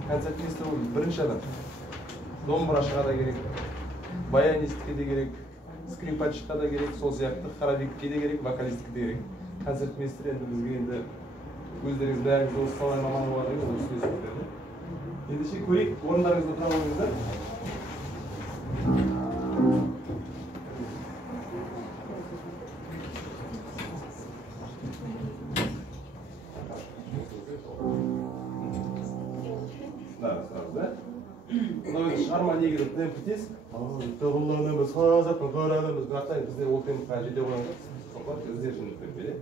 Концерт естіп ол бірінші адам. Домбырашыға да керек, баянистке де керек, скрипачқа да керек, сол сияқты хоровикке де керек, вокалистке де керек. Концерт мейстері енді бізге енді өздеріңіз бәріңіз осы салай маман болғаныңыз осы сөздерді. Ендеше көрейік, орындарыңызды тұра қойыңыздар. Шығарма негізі темпі тез. Тұғылымыз, қазақтың қырағымыз, бірақтан біздер ол темпіға жете қойыңыз. Соқпақ, біздер жынып көрмейді.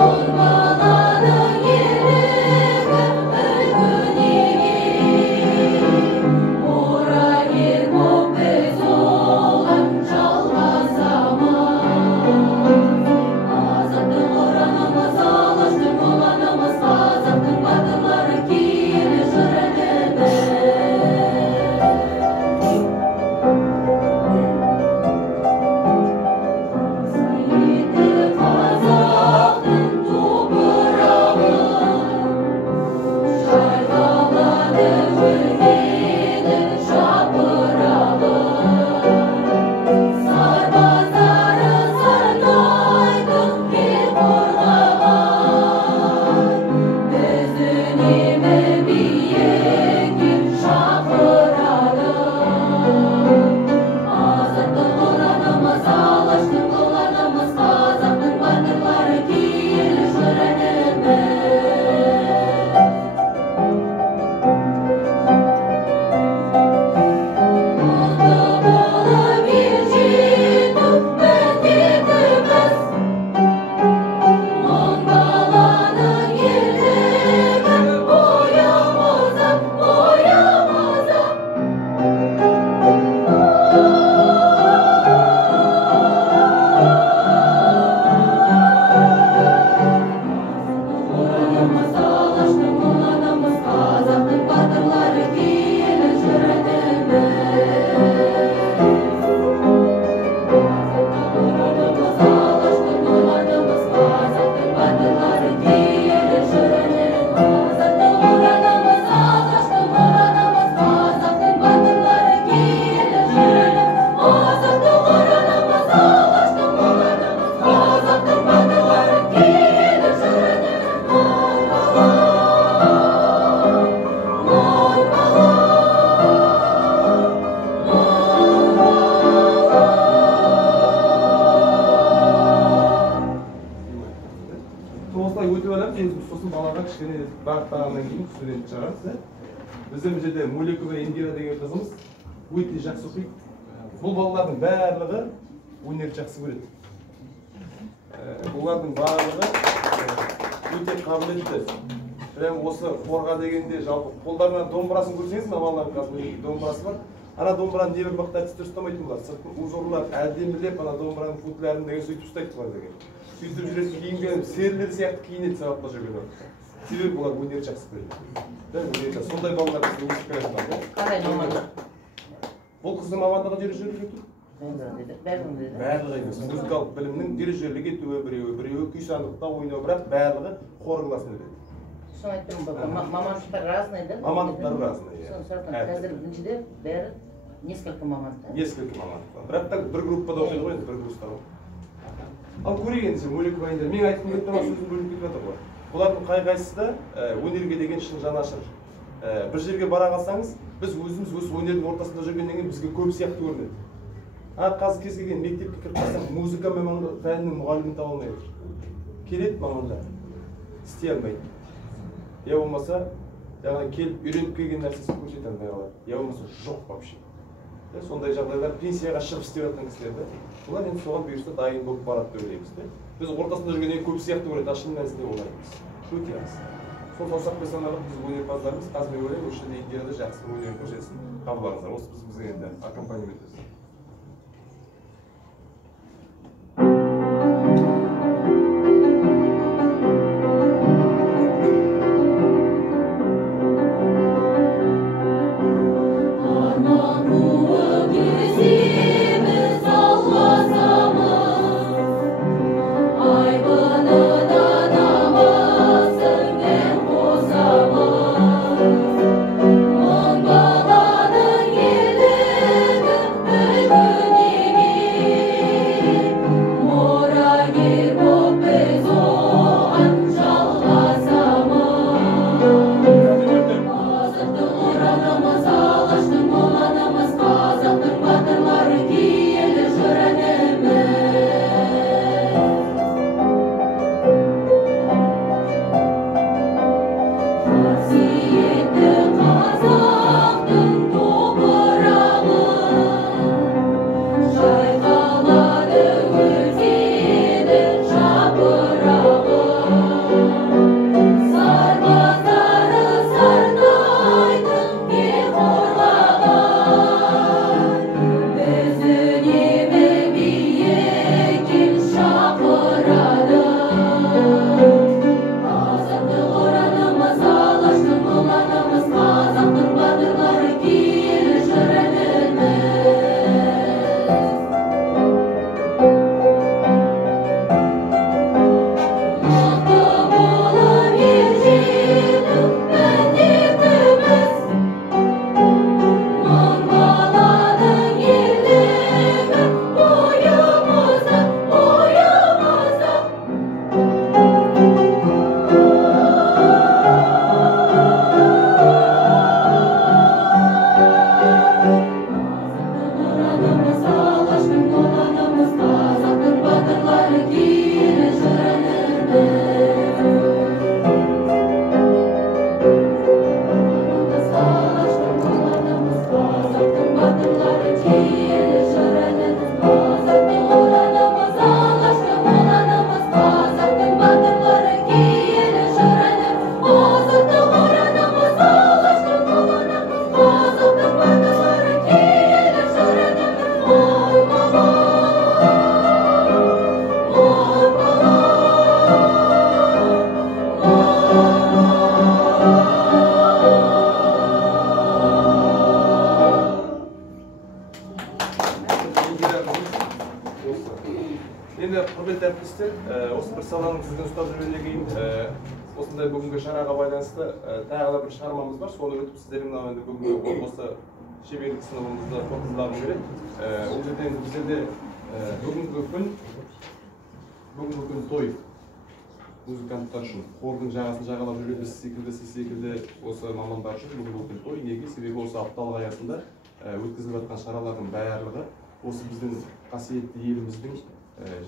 Olmaların yeri, ölgün yeri. өйтіп аламыз, сосын балаға кішкене бағыттағаннан кейін студент шығарамыз. Біздің бұл жерде Мулекова Индира деген қызымыз өте жақсы оқиды. Бұл балалардың барлығы өнерді жақсы көреді. Бұлардың барлығы өте қабілетті. Прям осы қорға дегенде жалпы қолдарынан домбырасын көрсеңіз, мына балалардың қазір домбырасы бар. Ана домбыраны небір мықты әртістер ұстамайтын бұлар. Сыртын узорлар әдемілеп, ана домбыраның футларын деген сөйтіп ұстайды бұлар деген. Сөйтіп жүресін киінген серлер сияқты киінеді сабақта жүрген. Себебі бұлар өнерді жақсы көреді. Сондай балалар бізде өсіп келе жатқан. Қалай мамандық? Бұл қыздың мамандығы дирижерлік ету. Барлығы емес. Музыкалық білімнің дирижерлік етуі біреуі күй сандықта ойнау, бірақ барлығы хор класын өтеді. Соны айттым, мамандықтар разный, да? Мамандықтар разный. Қазір біріншіде бәрі несколько мамандықтар. Несколько мамандықтар. Бірақ та бір группада оқиды ғой, бір курста ғой. Ал көрейік енді сен Мулекова Индира. Мен айтқым келіп тұрған сөзім бөлініп кетіп жатыр ғой. Бұлардың қай-қайсысы да өнерге деген шын жанашыр. Бір жерге бара қалсаңыз, біз өзіміз осы өнердің ортасында жүргеннен кейін бізге көп сияқты көрінеді. Қазір кез келген мектепке кіріп қалсаң, музыка пәнінің мұғалімін таба алмай отыр. Келеді мамандар, істей алмайды. Я болмаса, яғни келіп үйреніп келген нәрсесін көрсете алмай қалады. Я болмаса жоқ вообще. Сондай жағдайлар пенсияға шығып істеп жатқан кісілерді, олар енді соған бұйырса дайын болып барады деп ойлаймыз. Біз ортасында жүргеннен көп сияқты көреді, шын мәнісінде олар емес. Өте аз. Сол саусақпен санарлық біз өнерпаздарымыз, қазір мен ойлаймын, осы жерде Индирада жақсы өнерін көрсетсін. Қабылдаңыздар. Осы бізге енді аккомпанемент етсін. Енді құрметті әріптестер, осы бір саланың сіздің ұстап жүргеннен кейін осындай бүгінгі шараға байланысты тағы да бір шығармамыз бар. Соны өтіп сіздердің енді бүгінгі осы шеберлік сыныбымызды қорытындылағым келеді. Ол жерде біздерде бүгінгі күн той. Музыканттар үшін хордың жағасын жағалап жүрген біз секілді осы мамандар үшін бүгінгі күн той. Неге? Себебі осы апталық аясында өткізіліп жатқан шаралардың барлығы осы біздің қасиетті еліміздің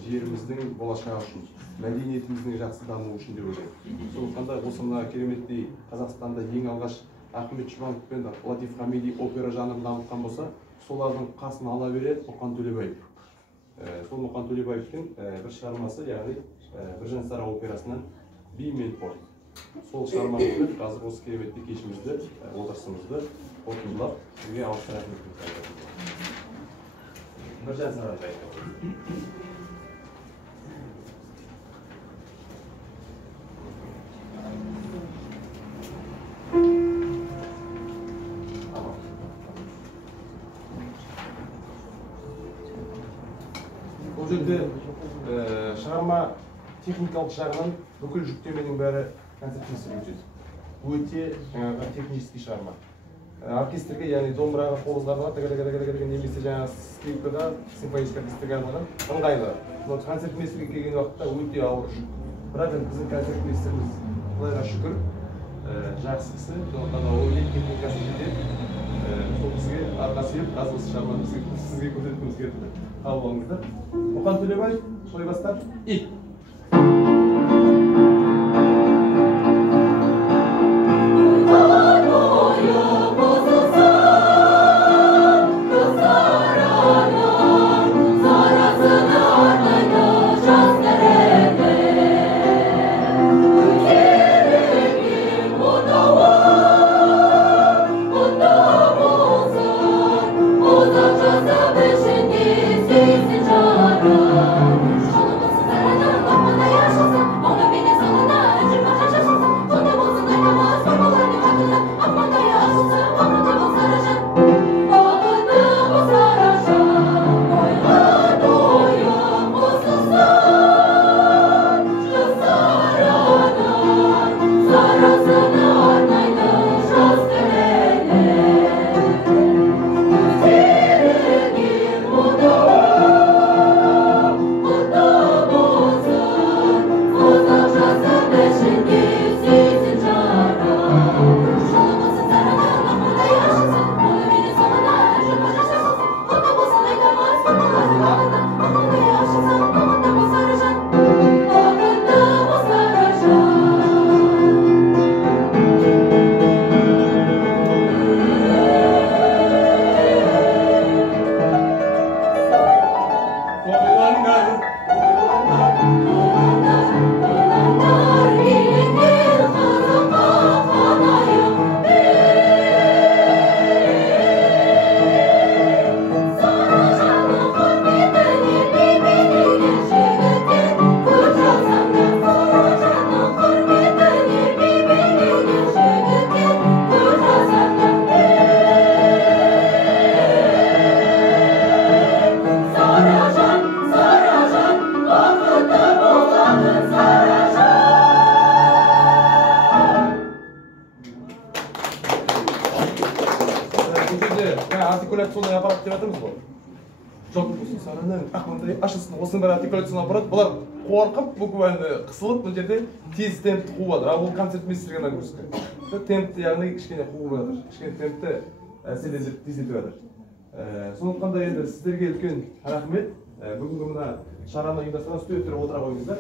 жеріміздің болашағы үшін, мәдениетіміздің жақсы дамуы үшін деп ойлаймын. Сондықтан да осы мына кереметтей Қазақстанда ең алғаш Ахмет Жұбанов пен Латиф Хамиди опера жанрын дамытқан болса, солардың қасын ала береді Мұқан Төлебаев. Сол Мұқан Төлебаевтың бір шығармасы, яғни Біржан Сара операсынан Би мен порт. Сол шығарманы қазір осы кереметті кешімізді, отырысымызды қорытындылап, сізге алғыс рахмет. Біржан Сара бұл жерде шығарма техникалық жағынан бүкіл жүктеменің бәрі концертмейстер өтеді. Өте технический шығарма. Оркестрге, яғни домбыраға, қобыздарға, немесе жаңағы скрипкаға, симфонический оркестрге арналған ыңғайлы. Концертмейстерге келген уақытта өте ауыр жүк. Бірақ біздің концертмейстеріміз Құдайға шүкір жақсы кісі, сондықтан ол ел техникасын жетеді. Сол кісіге арқа сүйеп, қазір осы шығарманы сізге көрсеткіміз келді. Қабыл алыңыздар. Мұқан Төлебаев, той бастап, ит! Артикуляционный аппарат деп жатырмыз ғой. Жоқ, осы сараның ақмандай ашылсын, осының бәрі артикуляционный аппарат. Бұлар қорқып, буквально қысылып, бұл жерде тез темпті қуып жатыр. Бұл концертмейстерге нагрузка. Темпті, яғни кішкене қуып жатыр. Кішкене темпті әсерлетіп, тездетіп жатыр. Сондықтан да енді сіздерге үлкен рахмет. Бүгінгі мына шараны ұйымдастырған студенттер отыра қойыңыздар.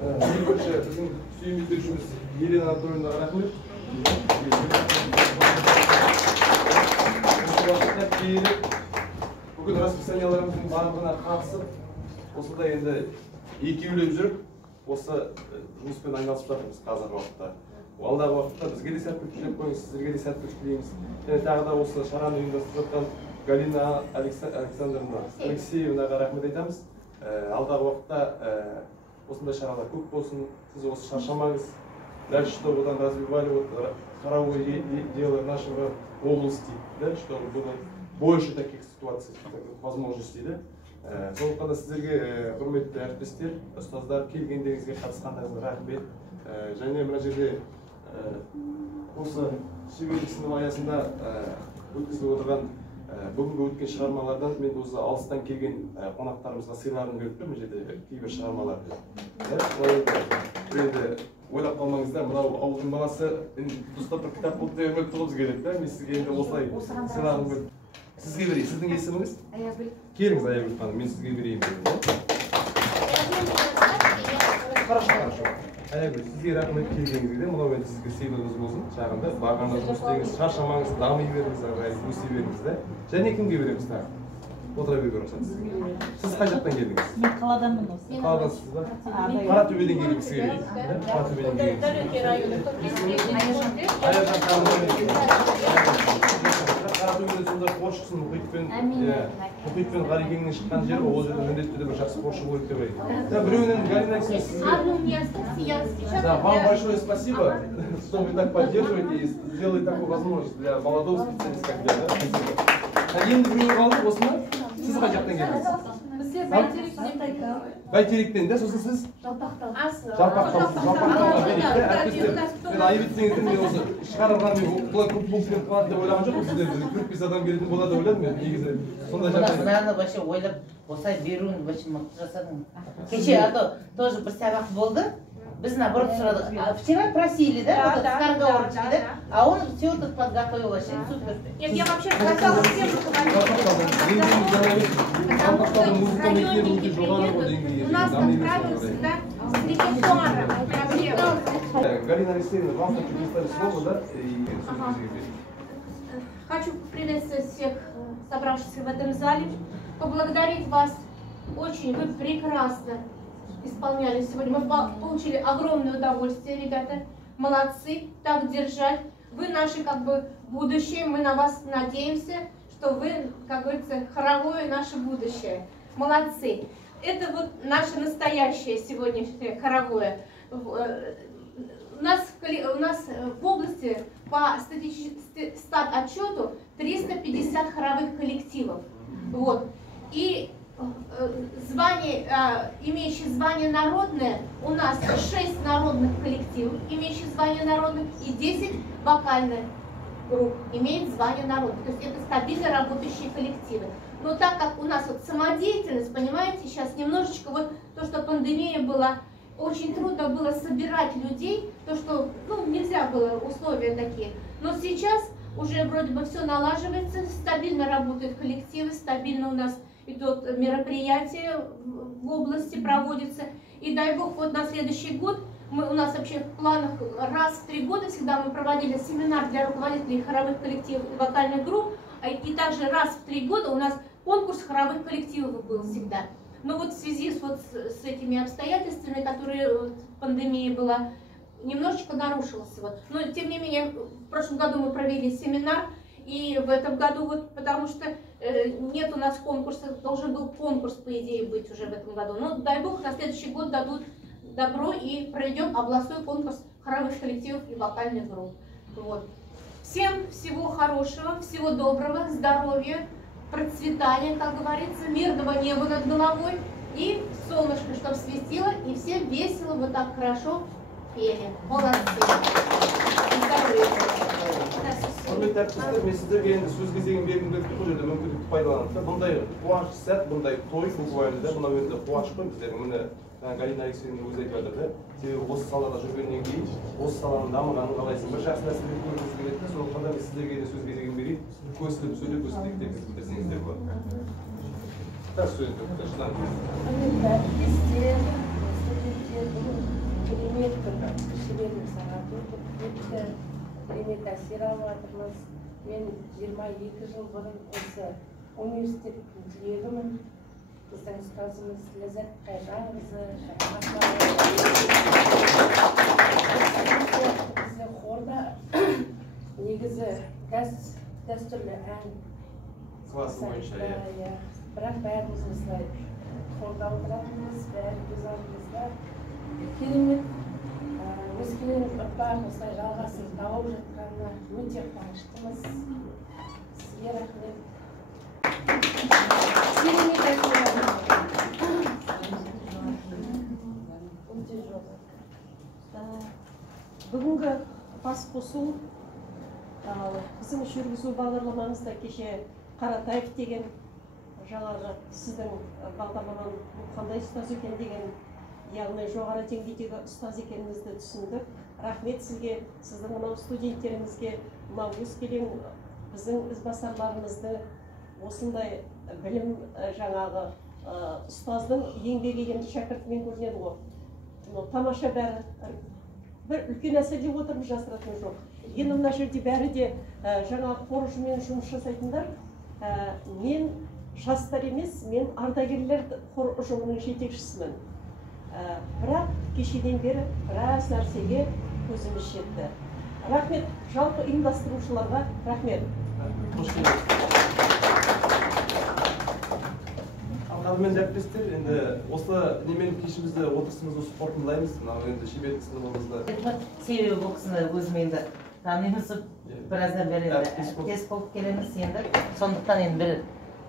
Бірінші біздің сүйемелдеушіміз Елена Анатольевнаға рахмет. Бүгін расписанияларымыздың барлығына қатысып, осында енді екеулеп жүріп, осы жұмыспен айналысып жатырмыз қазіргі уақытта. Алдағы уақытта бізге де сәттілік тілеп қойыңыз, сіздерге де сәттілік тілейміз. Және тағы да осы шараны ұйымдастырып жатқан Галина Александровна Алексеевнаға рахмет айтамыз. Алдағы уақытта осындай шаралар көп болсын, сіз осы шаршамаңыз. Дальше, что вы там развивали хоровое дело нашего области, да, чтобы было больше таких ситуаций, возможностей, да. Сондықтан да сіздерге құрметті әріптестер, ұстаздар, келгендеріңізге қатысқандарыңызға рахмет. Және мына жерде осы шеберлік сыныбы аясында өткізіліп отырған бүгінгі өткен шығармалардан мен осы алыстан келген қонақтарымызға сыйларын беріп тұрмын, мына жерде кейбір шығармаларды. Енді ойлап қалмаңыздар, мынау ауылдың баласы дұрыстап бір кітап болып бермек тұғыз керек, да? Мен сізге енді осылай сыйлағым келіп. Сізге берейін, сіздің есіміңіз? Аягүл. Келіңіз, Аягүл ханым, мен сізге берейін. Хорошо. Аягүл, сізге рахмет келгеніңізге, мынау енді сізге сыйлығыңыз болсын. Шағында барғанда жұмыс істеңіз, шаршамаңыз, дами беріңіз, өсе беріңіз да. Және кімге береміз тағы? Отыра беруге рұқсат сізге. Сіз қай жақтан келдіңіз? Мен қаладанмын осы. Қаладансыз ба? Қаратөбеден келген сізге берейік. Қаратөбеден келген. Далекий район. Қаратөбеден сонда спортшысың, мұхитпен Ғарекеңнен шыққан жері, ол жерде міндетті түрде бір жақсы спортшы болады деп ойлаймын. Біреуінен Галина Алексеевна сізге. Одно место, я сейчас. Да, вам большое спасибо, что вы так поддерживаете и сделали такую возможность для молодого специалиста, как я. Да? Спасибо. Енді біреу қалды, осыны сіз қай жақтан келдіңіз? Бәйтеректен, да, сосын сіз? Жалпақтан. Жалпақтан берейік, да, әріптестер. Мен айып етсеңіздер, мен осы шығарылған мен бұлай көп болып қалады деп ойлаған жоқпын, сіздер 4-5 адам келетін болады деп ойладым мен, негізі сондай жағдай. Мынаны вообще ойлап, осылай беруін вообще мықты жасадың. Кеше тоже бір сабақ болды. Біз наоборот сұрадық. Вчера просили, да, вот скороговорочки, да? А он все тут подготовил, вообще супер. Нет, я вообще хотела всем говорить. У нас, как правило, всегда с репертуаром. Галина Алексеевна, вам хочу представить слово, да? Хочу приветствовать всех собравшихся в этом зале, поблагодарить вас. Очень вы прекрасно исполняли сегодня. Мы получили огромное удовольствие, ребята. Молодцы, так держать. Вы наши как бы будущее, мы на вас надеемся, что вы, как говорится, хоровое наше будущее. Молодцы. Это вот наше настоящее сегодняшнее хоровое. У нас в области по стат-отчету 350 хоровых коллективов. Вот. И имеющие звание народное, у нас 6 народных коллективов, имеющих звание народных, и 10 вокальных групп имеют звание народных. То есть это стабильно работающие коллективы. Но так как у нас вот самодеятельность, понимаете, сейчас немножечко вот то, что пандемия была, очень трудно было собирать людей, то, что нельзя было, условия такие. Но сейчас уже вроде бы все налаживается, стабильно работают коллективы, стабильно у нас идут мероприятия в области, проводятся. И дай бог, вот на следующий год, у нас вообще в планах раз в 3 года всегда мы проводили семинар для руководителей хоровых коллективов и вокальных групп, и также раз в 3 года у нас конкурс хоровых коллективов был всегда. Но вот в связи с этими обстоятельствами, которые пандемия была, немножечко нарушилось. Но тем не менее, в прошлом году мы провели семинар, и в этом году, потому что нет у нас конкурса, должен был конкурс, по идее, быть уже в этом году. Но дай бог, на следующий год дадут добро и проведем областной конкурс хоровых коллективов и вокальных групп. Вот. Всем всего хорошего, всего доброго, здоровья, процветания, как говорится, мирного неба над головой и солнышко, чтобы светило, и все весело, вот так хорошо пели. Молодцы. Құрметті әріптестер, мен сіздерге енді сөз кезегін бергім келіп бұл жерде мүмкіндікті пайдаланып та, бұндай қуаныш сәт, бұндай той буквально, мынау енді қуаныш қой біздердің, міне Галина Алексеевна өзі айтып жатыр да, себебі осы салада жүргеннен кейін, осы саланың дамығанын қалайсың, бір жақсы нәрселерді көргіңіз келеді де, сондықтан да мен сіздерге де сөз кезегін берейін, көсіліп сөйлеп, көсіліп білдірсеңіздер болады. Так, студенттер, шыдан. Керемет кішілердің сағаты өтіп, керемет әсер алып жатырмыз. Мен 22 жыл бұрын осы университеттің түлегімін. Біздің ұстазымыз Ләззат Қайжанқызы, бізді хорда негізі дәстүрлі ән Классы бойынша, иә. Бірақ бәріміз осылай хорда отыратынбыз, бәрі өз алдымызда. Керемет өскелең ұрпақ осылай жалғасын тауып жатқанына өте қуаныштымыз. Сізге рахмет. Керемет Бүгінгі бас қосу біздің жүргізу бағдарламамызда кеше Қаратаев деген жаңағы сіздің бағдарламаны қандай ұстаз екен деген, яғни жоғары деңгейдегі ұстаз екеніңізді түсіндік. Рахмет сізге, сіздің мынау студенттерімізге, мынау өскелең біздің ізбасарларымызды осындай білім жаңағы ұстаздың еңбек еткен шәкіртімен көрінеді ғой. тамаша бәрі. Бір үлкен әсер деп отырмыз, жасыратыны жоқ. Енді мына жерде бәрі де жаңа қор ұжымымен жұмыс жасайтындар. Мен жастар емес, мен ардагерлер қор ұжымының жетекшісімін. Бірақ кешеден бері біраз нәрсеге көзіміз жетті. Рахмет, жалпы ұйымдастырушыларға рахмет. Алдымен әріптестер, енді осы немен кешімізді отырысымызды осы қорытындылаймыз. Мынау енді шеберлік сыныбымызды. Себебі бұл кісіні өзім енді танимыз, біраздан бері әріптес болып келеміз енді. Сондықтан енді бір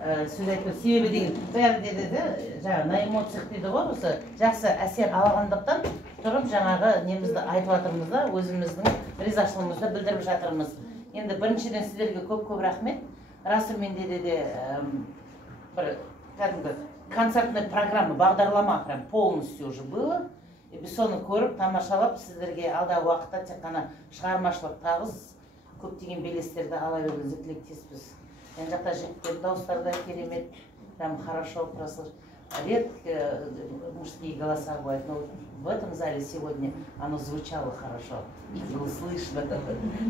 сөз айтып, себебі деген бәрі деді, жаңа на эмоциях дейді ғой, осы жақсы әсер алғандықтан тұрып жаңағы немізді айтып жатырмыз да, өзіміздің ризашылығымызды білдіріп жатырмыз. Енді біріншіден сіздерге көп рахмет. Расымен де бір кәдімгі концертная программа, бағдарлама прям полностью уже было. Біз соны көріп, тамашалап, сіздерге алдағы уақытта тек қана шығармашылық табыс, көптеген белестерді ала беруіңізді тілектеспіз. Мен жақта жігіттер дауыстары да керемет, там хорошо прослышать. Редко мужские голоса бывают, но в этом зале сегодня оно звучало хорошо и было слышно.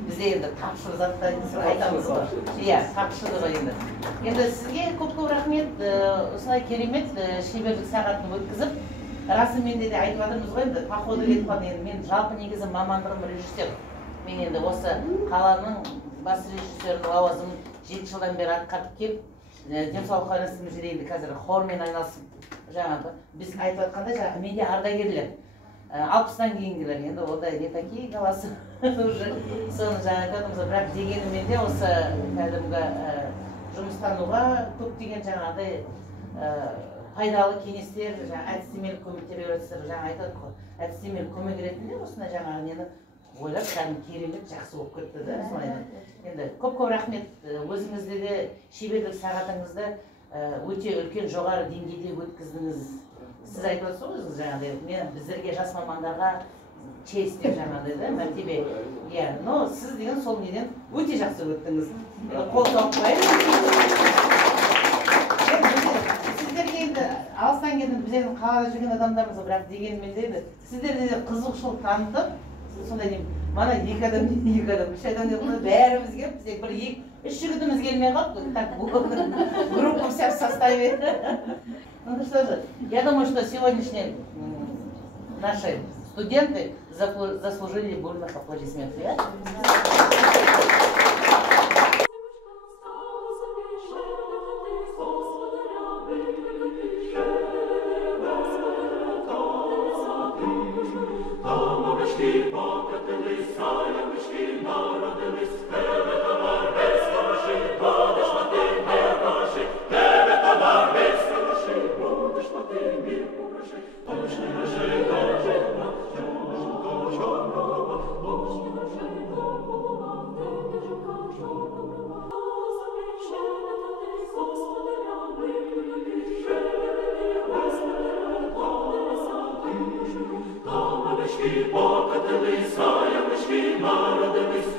Бізде енді тапшы заттан айтамыз ғой. Иә, тапшыды ғой енді. Енді сізге көп рахмет, осылай керемет шеберлік сағатын өткізіп, расымен де айтып жатырмыз ғой енді, походу кетіп қалды. Енді мен жалпы негізі мамандығым режиссер. Мен енді осы қаланың бас режиссерінің лауазымын 7 жылдан бері атқарып келіп, денсаулық сақтау жүйесінде қазір хормен айналысып, жаңағы біз айтып жатқанда жаңағы менде ардагерлер 60-тан кейінгілер, енді ондай не такие голосы уже соны жаңа айтып бірақ дегенімен де осы кәдімгі жұмыстануға көптеген жаңағыдай пайдалы кеңестер, әдістемелік көмектер бересіздер, жаңа айтады ғой, әдістемелік көмек ретінде осындай жаңағы нені ойлап, кәдімгі керемет жақсы болып кетті да, солай. Енді көп рахмет, өзіңізде де шеберлік сағатыңызды өте үлкен жоғары деңгейде өткіздіңіз. Сіз айтып отырсыз ғой өзіңіз жаңағыдай, мен біздерге жас мамандарға честь деп жаңағыдай да, мәртебе. Иә, но сіз деген сол неден өте жақсы өттіңіз. Қол соғып қояйық. Сіздерге енді алыстан келдім, біз енді қалада жүрген адамдармыз, бірақ дегенмен де сіздерде де қызығушылық танытып, сондай деймін, мана екі адам, үш адам деп бәріміз келіп, біз бір үш жігітіміз келмей қалып, так группу вся в составе. Ну что же, я думаю, что сегодняшние наши студенты заслужили бурных аплодисментов. Покатилися, ямочки народились,